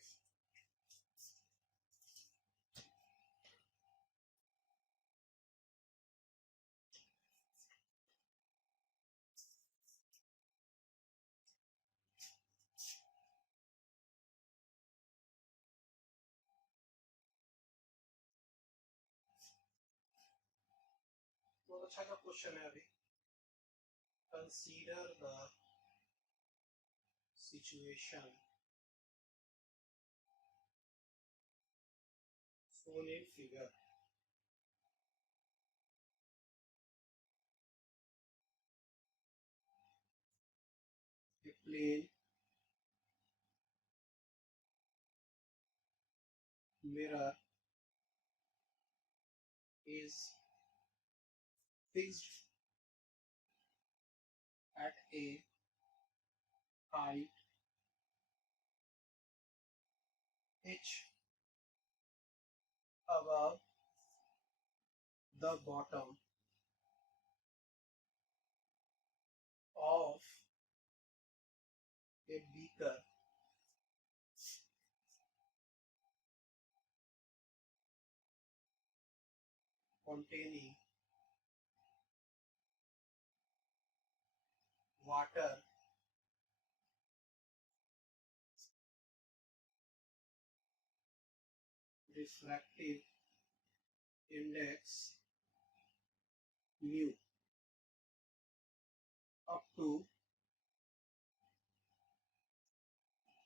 बहुत अच्छा का क्वेश्चन है अभी, consider the situation shown in figure, a plane mirror is fixed at a height h above the bottom of a beaker containing water refractive index mu up to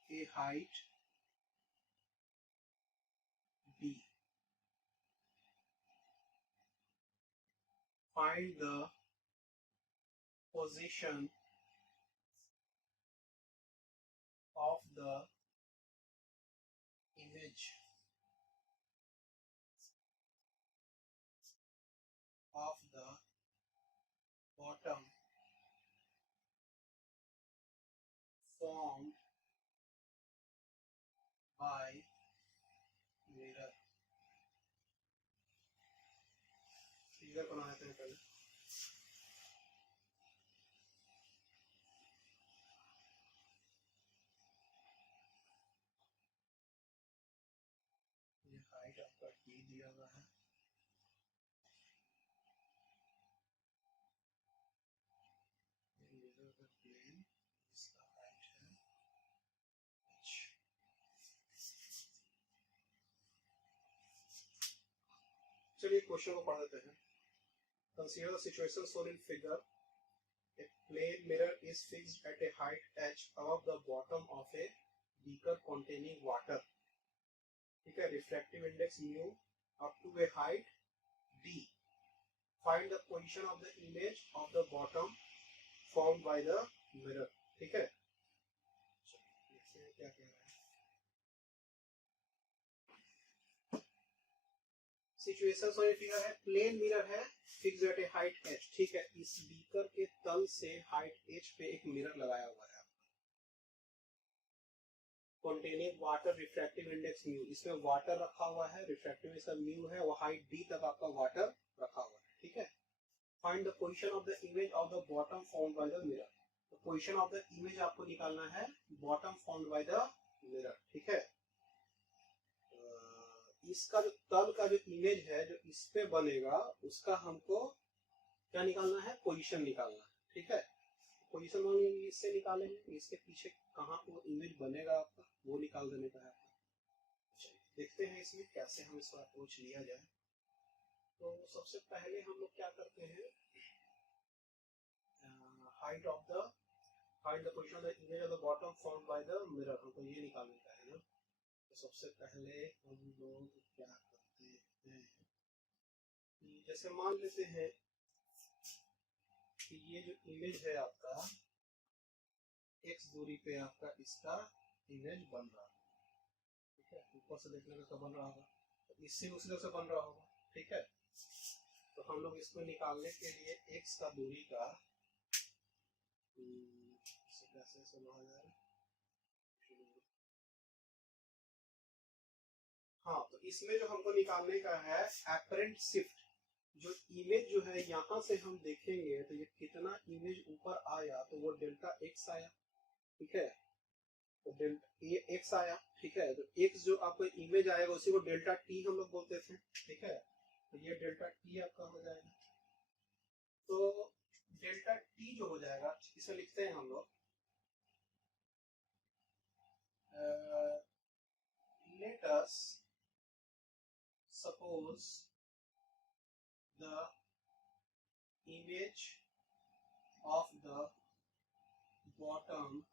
a height b. Find the position of the image of the bottom formed by mirror. Figure बनाते हैं पहले. ये height आपका T दिया हुआ है. Mirror का plane, इसका हाइट है h. चलिए क्वेश्चन को पढ़ लेते हैं. Consider the situation shown in figure. A plane mirror is fixed at a height h above the bottom of a beaker containing water. ठीक है. Refractive index mu up to a height d. Find the position of the image of the bottom formed by the mirror. ठीक है. क्या कह रहा है? Situation sorry figure है, plane mirror है, फिक्स एट ए हाइट h. ठीक है. इस बीकर के तल से हाइट h पे एक मिरर लगाया हुआ है. Containing water refractive index mu. इसमें वाटर रखा हुआ है, रिफ्रैक्टिव इसका म्यू है, वो हाइट d तक आपका वाटर रखा हुआ है. ठीक है. Find the position of the image of the bottom formed by the mirror. तो पोजीशन ऑफ द इमेज आपको निकालना है bottom formed by the mirror. ठीक है. इसका जो तल का जो इमेज है जो इस पे बनेगा उसका हमको क्या निकालना है? पोजीशन निकालना है. ठीक है. पोजीशन मांगेंगे, इससे निकालेंगे, इसके पीछे कहाँ वो इमेज बनेगा आपका वो निकाल देने का है आपका. देखते हैं इसमें कैसे हम इसका अप्रोच लिया जाए. तो सबसे पहले हम लोग क्या करते हैं, height of the find the position of the image of the bottom formed by the mirror. हमको ये निकालने का है ना. तो सबसे पहले हम लोग क्या करते हैं, जैसे मान लेते हैं कि ये जो इमेज है आपका x दूरी पे आपका इसका इमेज बन रहा है. ठीक है. ऊपर से देखने का बन रहा होगा, तो इससे उसी तरह से बन रहा होगा. ठीक है. तो हम लोग इसको निकालने के लिए x का दूरी का कैसे समझा जाए. हाँ, तो इसमें जो हमको निकालने का है एपरेंट शिफ्ट. जो इमेज जो है यहाँ से हम देखेंगे तो ये कितना इमेज ऊपर आया, तो वो डेल्टा x आया. ठीक है. तो डेल्टा x आया. ठीक है. तो x जो आपको इमेज आएगा उसी को डेल्टा t हम लोग बोलते थे. ठीक है. तो ये डेल्टा t आपका हो जाएगा. तो डेल्टा t जो हो जाएगा इसे लिखते हैं हम लोग let us suppose the image of the bottom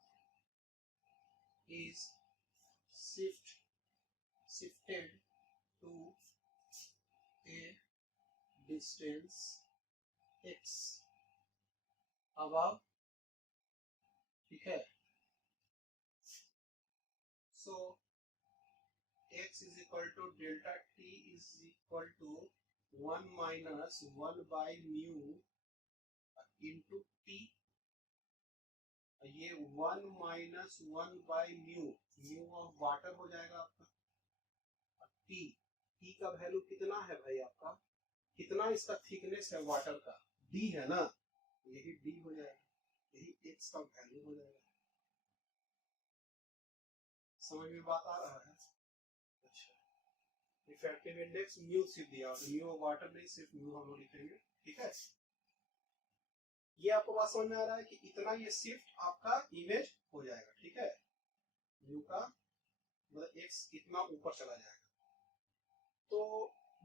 is shifted to a distance x above. ठीक है. So x is equal to delta t is equal to 1 minus 1 by mu into T, ये 1 minus 1 by mu, mu of water हो जाएगा आपका, T, T का value कितना है भाई आपका, कितना इसका थिकनेस है वाटर का, डी है ना, यही डी हो जाएगा, यही एक्स का वैल्यू हो जाएगा। समझ में बात आ रहा है? अच्छा, इफेक्टिव इंडेक्स म्यू सिर्फ दिया, म्यू वाटर नहीं, सिर्फ म्यू हम लोग लिखेंगे, ठीक है। ये आपको बात समझ में आ रहा है कि इतना ये शिफ्ट आपका इमेज हो जाएगा, ठीक है, म्यू का मतलब एक्स इतना ऊपर चला जाएगा। तो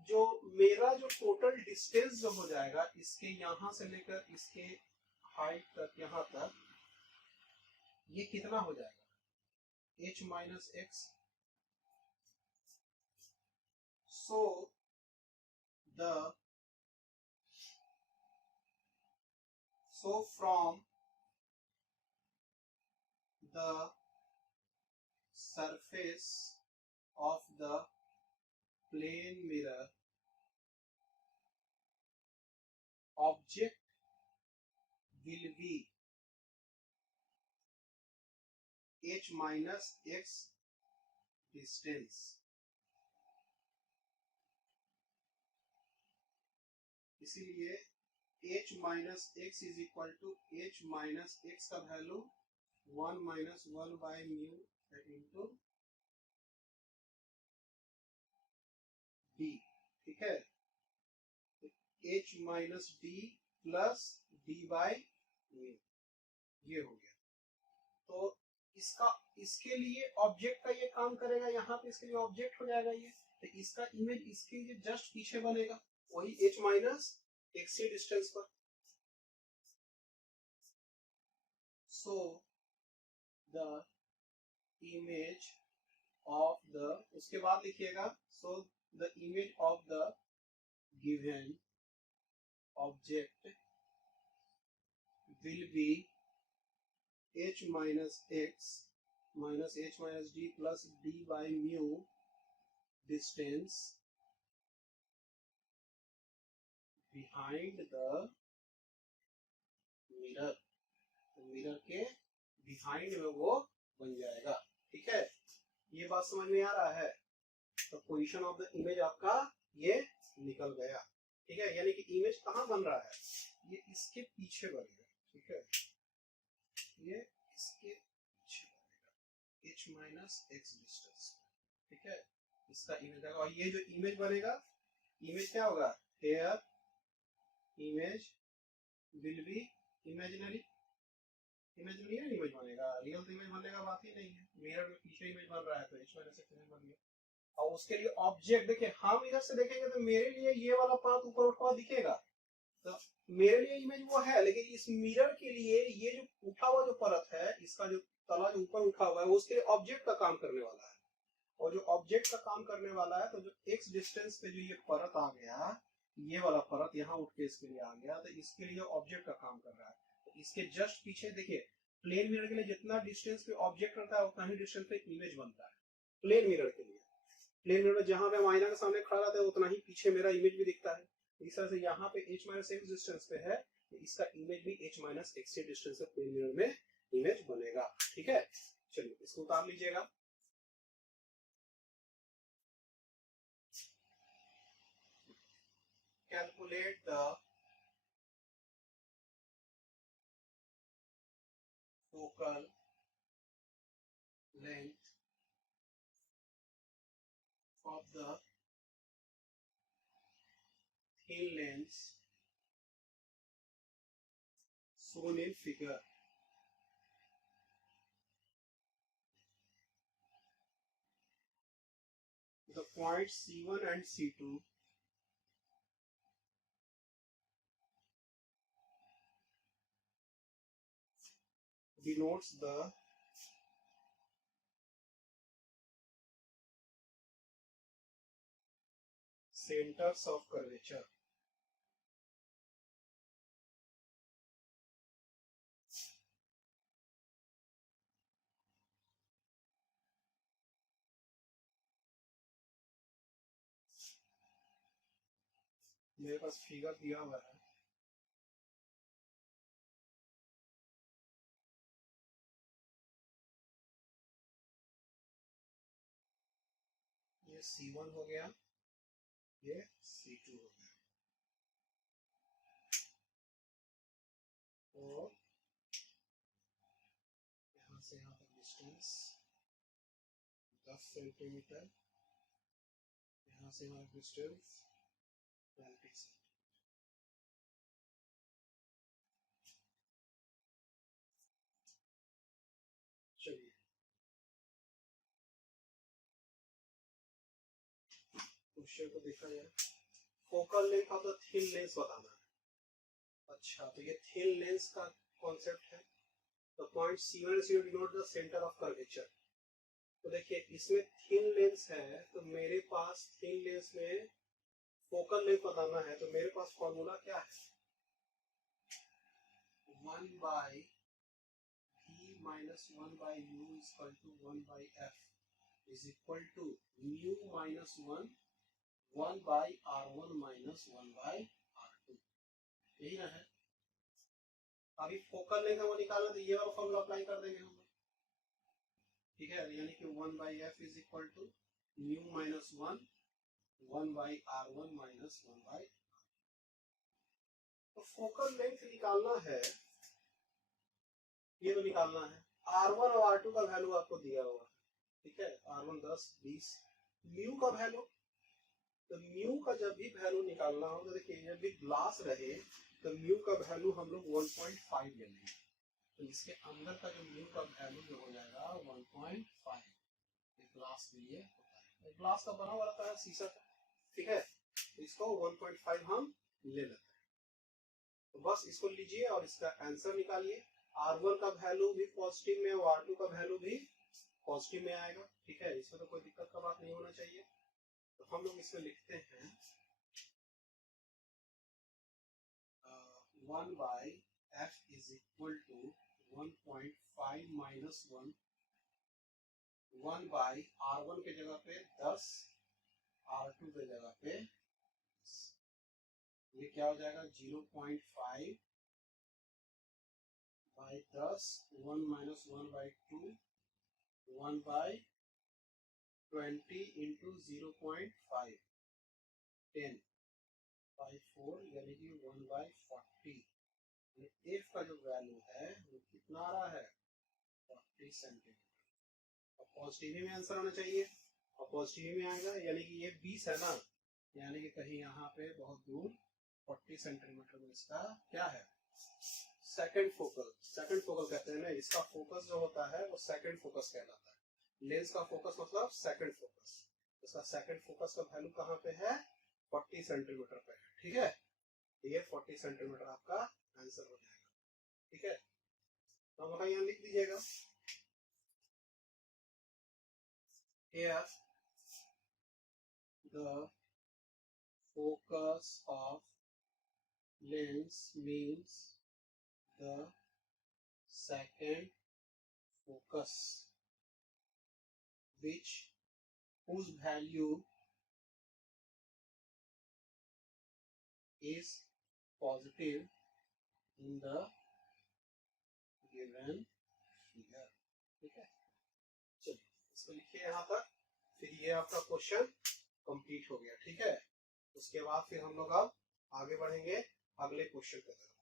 जो मेरा जो टोटल डिस्टेंस जो हो जाएगा इसके यहां से लेकर इसके हाइट तक यहां तक, ये कितना हो जाएगा, h minus x. So from the surface of the plane mirror, object will be h minus x distance। इसीलिए h minus x is equal to h minus x का value 1 minus 1 by mu into d, ठीक है, h minus d plus d by mu, ये हो गया। तो इसका इसके लिए ऑब्जेक्ट का ये काम करेगा, यहाँ पे इसके लिए ऑब्जेक्ट हो जाएगा ये, तो इसका इमेज इसके लिए जस्ट पीछे बनेगा, वही h माइनस एक्स डिस्टेंस पर। So the image of the, उसके बाद लिखिएगा, so the image of the given object will be h minus x minus h minus d plus d by mu distance behind the mirror, mirror के behind में वो बन जाएगा, ठीक है। ये बात समझ में आ रहा है? तो पोजीशन ऑफ द इमेज आपका ये निकल गया, ठीक है, यानी कि इमेज कहाँ बन रहा है, ये इसके पीछे बनेगा, ठीक है, ये इसके पीछे बनेगा h माइनस एक्स डिस्टेंस, ठीक है, इसका इमेज आएगा। और ये जो इमेज बनेगा, इमेज क्या होगा, here image will be imaginary, imaginary image बनेगा, रियल तो इमेज बनने का बात ही नहीं है, मिरर में पीछे इमेज बन रहा है तो h माइनस एक्स इमेज बन गया। और उसके लिए ऑब्जेक्ट देखिए, हम इधर से देखेंगे तो मेरे लिए ये वाला पार्ट ऊपर उठा हुआ दिखेगा, तो मेरे लिए इमेज वो है, लेकिन इस मिरर के लिए ये जो उठा हुआ जो परत है, इसका जो तला जो ऊपर उठा हुआ है, वो उसके लिए ऑब्जेक्ट का काम करने वाला है। और जो ऑब्जेक्ट का काम करने वाला है, तो जो एक्स डिस्टेंस पे जो ये परत आ गया, ये वाला परत यहाँ उठ के इसके लिए आ गया, तो इसके लिए ऑब्जेक्ट का काम कर रहा है। तो इसके जस्ट पीछे देखिए, प्लेन मिरर के लिए जितना डिस्टेंस पे ऑब्जेक्ट रहता है उतना ही डिस्टेंस पे इमेज बनता है प्लेन मिरर के लिए। प्लेन मिरर में जहां पे हम आईना के सामने खड़ा रहता है उतना ही पीछे मेरा इमेज भी दिखता है। इस तरह से यहाँ पे h माइनस एक्स डिस्टेंस पे है, तो इसका इमेज भी h माइनस एक्स डिस्टेंस पे प्लेन मिरर में इमेज बनेगा, ठीक है। चलिए इसको उतार लीजिएगा। Calculate the focal length of the thin lens shown in figure। The points C1 and C2 denotes the centers of curvature। मेरे पास फिगर दिया हुआ है, ये C1 हो गया, ये C2 हो गया, और यहाँ से यहाँ तक डिस्टेंस 10 सेंटीमीटर, यहाँ से यहाँ डिस्टेंस 20 सेंटीमीटर। चलिए क्वेश्चन को देखा जाए। Focal length of the thin lens बताना है। अच्छा, तो ये थिन लेंस का कॉन्सेप्ट है। तो पॉइंट C1 से denote the centre of curvature. तो देखिए इसमें थिन लेंस है, तो मेरे पास थिन लेंस में फोकल लेंथ बताना है, तो मेरे पास फॉर्मूला क्या है, 1 by v minus 1 by u is equal to 1 by f is equal to mu minus 1 1 by r1 minus 1 by r2, यही ना है। अभी फोकल लेंथ हमको निकालना, तो ये वाला फॉर्मूला अप्लाई कर देंगे हम लोग, ठीक है। यानी कि 1 by f is equal to mu minus 1 1 by r1 minus 1 by, तो फोकल लेंथ निकालना है, ये तो निकालना है। R1 और R2 का वैल्यू आपको दिया हुआ है, ठीक है। R1 10 20, म्यू का वैल्यू, तो म्यू का जब भी वैल्यू निकालना हो, तो देखिए जब भी ग्लास रहे तो म्यू का वैल्यू हम लोग 1.5 ले लेंगे, तो इसके अंदर का जो म्यू का वैल्यू जो हो जाएगा 1.5, ग्लास के लिए होता है, ग्लास का बना हुआ रहता है शीशा का, ठीक है। तो इसको 1.5 हम ले लेते हैं, तो बस इसको लीजिए और इसका आंसर निकालिए। R1 का वैल्यू भी पॉजिटिव में और R2 का वैल्यू भी पॉजिटिव में आएगा, ठीक है। इसमें तो कोई दिक्कत का बात नहीं होना चाहिए। तो हम लोग इसमें लिखते हैं 1 by f is equal to 1.5 minus 1 1 by R1 के जगह पे 10, R2 के जगह पे 10, ये क्या हो जाएगा 0.5 by 10, 1 minus 1 by 2, 1 by 20 into 0.5, 10 by 4, यानी कि 1 by 40। f का जो वैल्यू है वो कितना आ रहा है 40 सेंटीमीटर। और पॉजिटिव में आंसर होना चाहिए, और पॉजिटिव में आएगा, यानी कि ये 20 है ना, यानी कि कहीं यहाँ पे बहुत दूर 40 सेंटीमीटर में इसका क्या है सेकंड फोकल। सेकंड फोकल कहते हैं ना, इसका फोकस जो होता है वो सेकंड फोकस कहलाता है। लेंस का फोकस मतलब सेकंड फोकस, इसका सेकंड फोकस का वैल्यू कहाँ पे है 40 सेंटीमीटर पे है, ठीक है। ये 40 सेंटीमीटर आपका आंसर हो जाएगा, ठीक है। तो वहां यहाँ लिख दीजिएगा, here the focus of lens means the second focus whose value is positive in the given figure, ठीक है। चलिए इसको लिखिए यहाँ तक, फिर ये आपका क्वेश्चन कंप्लीट हो गया, ठीक है। उसके बाद फिर हम लोग अब आगे बढ़ेंगे अगले क्वेश्चन की तरफ।